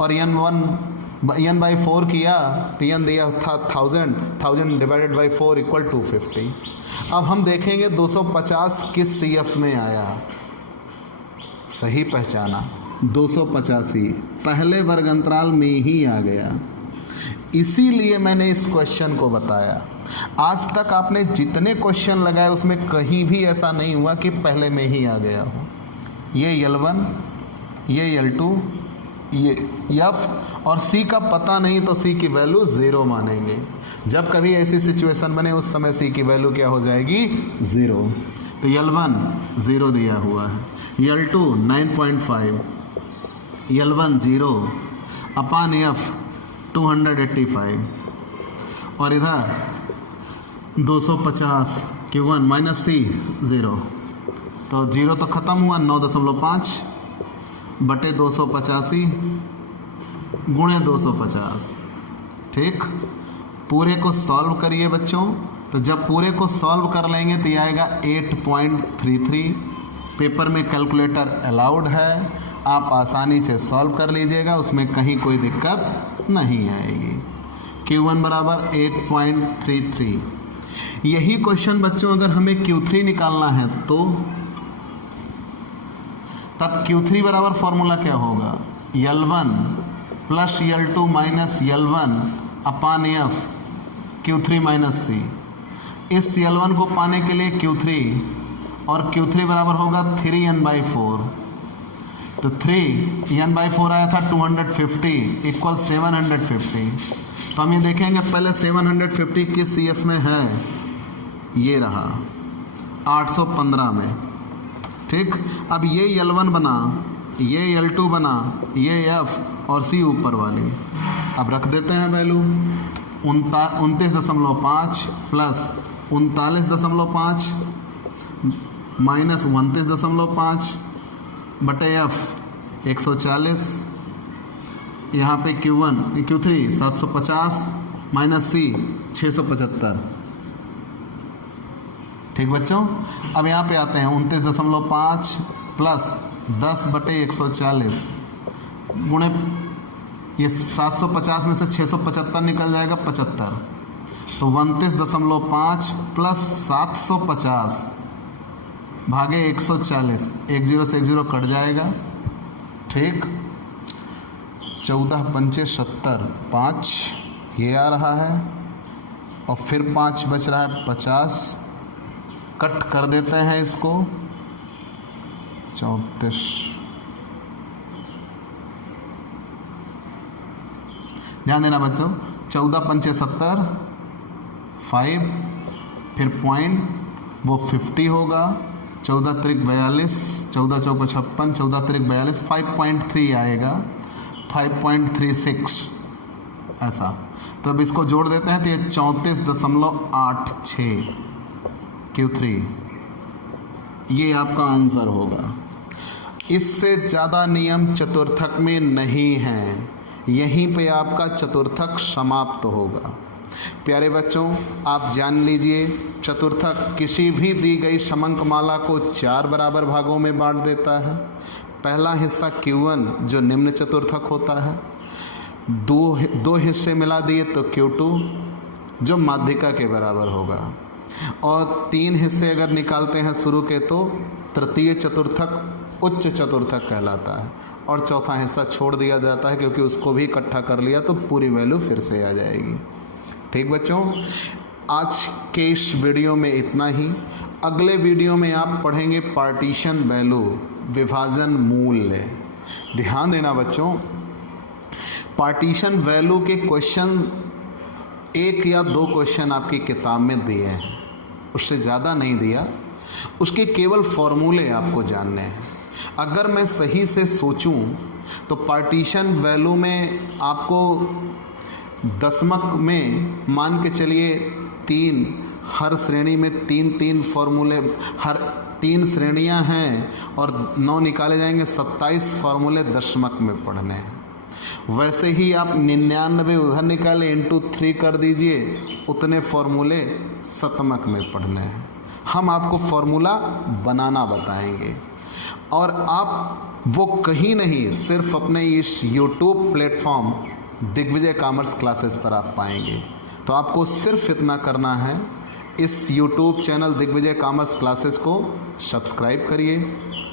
और n/4 किया तो n दिया था 1000 डिवाइडेड बाई 4 इक्वल 250। अब हम देखेंगे 250 किस CF में आया। सही पहचाना, 285 पहले वर्ग अंतराल में ही आ गया, इसीलिए मैंने इस क्वेश्चन को बताया। आज तक आपने जितने क्वेश्चन लगाए उसमें कहीं भी ऐसा नहीं हुआ कि पहले में ही आ गया हो। ये L1, ये L2, ये F और C का पता नहीं तो C की वैल्यू 0 मानेंगे। जब कभी ऐसी सिचुएशन बने उस समय C की वैल्यू क्या हो जाएगी 0। तो L1 0 दिया हुआ है, L2 9.5, L1 0 अपान F 285 और इधर 250 Q1 माइनस C 0। तो 0 तो ख़त्म हुआ, 9.5 बटे 285 गुणे 250। ठीक, पूरे को सॉल्व करिए बच्चों। तो जब पूरे को सॉल्व कर लेंगे तो ये आएगा 8.33। पेपर में कैलकुलेटर अलाउड है, आप आसानी से सॉल्व कर लीजिएगा, उसमें कहीं कोई दिक्कत नहीं आएगी। Q1 बराबर 8.33। यही क्वेश्चन बच्चों अगर हमें Q3 निकालना है तो तब Q3 बराबर फॉर्मूला क्या होगा, L1 plus L2 minus L1 अपान F Q3 माइनस C। इस L1 को पाने के लिए Q3 और Q3 बराबर होगा 3n/4। तो 3 n/4 आया था 250 इक्वल 750। तो हम ये देखेंगे पहले 750 किस CF में है, ये रहा 815 में। ठीक, अब ये L1 बना, ये L2 बना, ये F और C ऊपर वाली। अब रख देते हैं वैल्यू 29.5 प्लस 39.5 माइनस 29.5 बटे F 140, यहाँ पे Q3 750 माइनस C 675। ठीक बच्चों, अब यहाँ पे आते हैं 29.5 प्लस 10 बटे 140 गुणे ये 750 में से 675 निकल जाएगा 75। तो 29.5 प्लस 750 भागे 140, 1 0 से 1 0 कट जाएगा। ठीक, 14 पंचे 70, 5 ये आ रहा है और फिर 5 बच रहा है 50। कट कर देते हैं इसको, 34। ध्यान देना बच्चों, 14 पंचे 70, 5 फिर पॉइंट वो 50 होगा, 14 त्रिक 42, 14 चौका 56, 14 त्रिक 42, 5.3 आएगा, 5.36 ऐसा। तो अब इसको जोड़ देते हैं तो ये 34.86 Q3 ये आपका आंसर होगा। इससे ज़्यादा नियम चतुर्थक में नहीं है, यहीं पे आपका चतुर्थक समाप्त होगा। प्यारे बच्चों, आप जान लीजिए चतुर्थक किसी भी दी गई समंकमाला को 4 बराबर भागों में बांट देता है। पहला हिस्सा Q1 जो निम्न चतुर्थक होता है, दो हिस्से मिला दिए तो Q2 जो माध्यिका के बराबर होगा, और 3 हिस्से अगर निकालते हैं शुरू के तो तृतीय चतुर्थक उच्च चतुर्थक कहलाता है, और चौथा हिस्सा छोड़ दिया जाता है क्योंकि उसको भी इकट्ठा कर लिया तो पूरी वैल्यू फिर से आ जाएगी। ठीक बच्चों, आज के इस वीडियो में इतना ही। अगले वीडियो में आप पढ़ेंगे पार्टीशन वैल्यू, विभाजन मूल्य। ध्यान देना बच्चों, पार्टीशन वैल्यू के क्वेश्चन 1 या 2 क्वेश्चन आपकी किताब में दिए हैं, उससे ज़्यादा नहीं दिया। उसके केवल फॉर्मूले आपको जानने हैं। अगर मैं सही से सोचूं तो पार्टीशन वैल्यू में आपको दशमक में मान के चलिए 3, हर श्रेणी में 3 फॉर्मूले, हर 3 श्रेणियां हैं और 9 निकाले जाएंगे, 27 फॉर्मूले दशमक में पढ़ने हैं। वैसे ही आप 99 उधर निकाले इंटू 3 कर दीजिए, उतने फॉर्मूले शतमक में पढ़ने हैं। हम आपको फॉर्मूला बनाना बताएंगे और आप वो कहीं नहीं, सिर्फ अपने इस YouTube platform Digvijay commerce classes पर आप पाएंगे। तो आपको सिर्फ इतना करना है, इस YouTube channel Digvijay commerce classes को सब्सक्राइब करिए,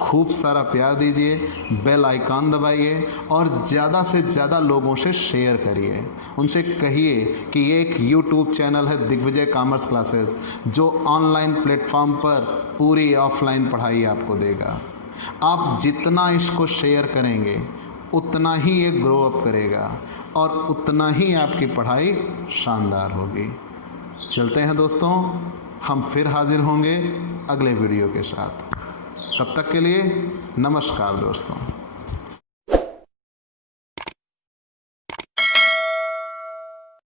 खूब सारा प्यार दीजिए, बेल आइकॉन दबाइए और ज़्यादा से ज़्यादा लोगों से शेयर करिए। उनसे कहिए कि ये एक YouTube चैनल है दिग्विजय कॉमर्स क्लासेस, जो ऑनलाइन प्लेटफॉर्म पर पूरी ऑफलाइन पढ़ाई आपको देगा। आप जितना इसको शेयर करेंगे उतना ही ये ग्रो अप करेगा और उतना ही आपकी पढ़ाई शानदार होगी। चलते हैं दोस्तों, हम फिर हाजिर होंगे अगले वीडियो के साथ। तब तक के लिए नमस्कार दोस्तों।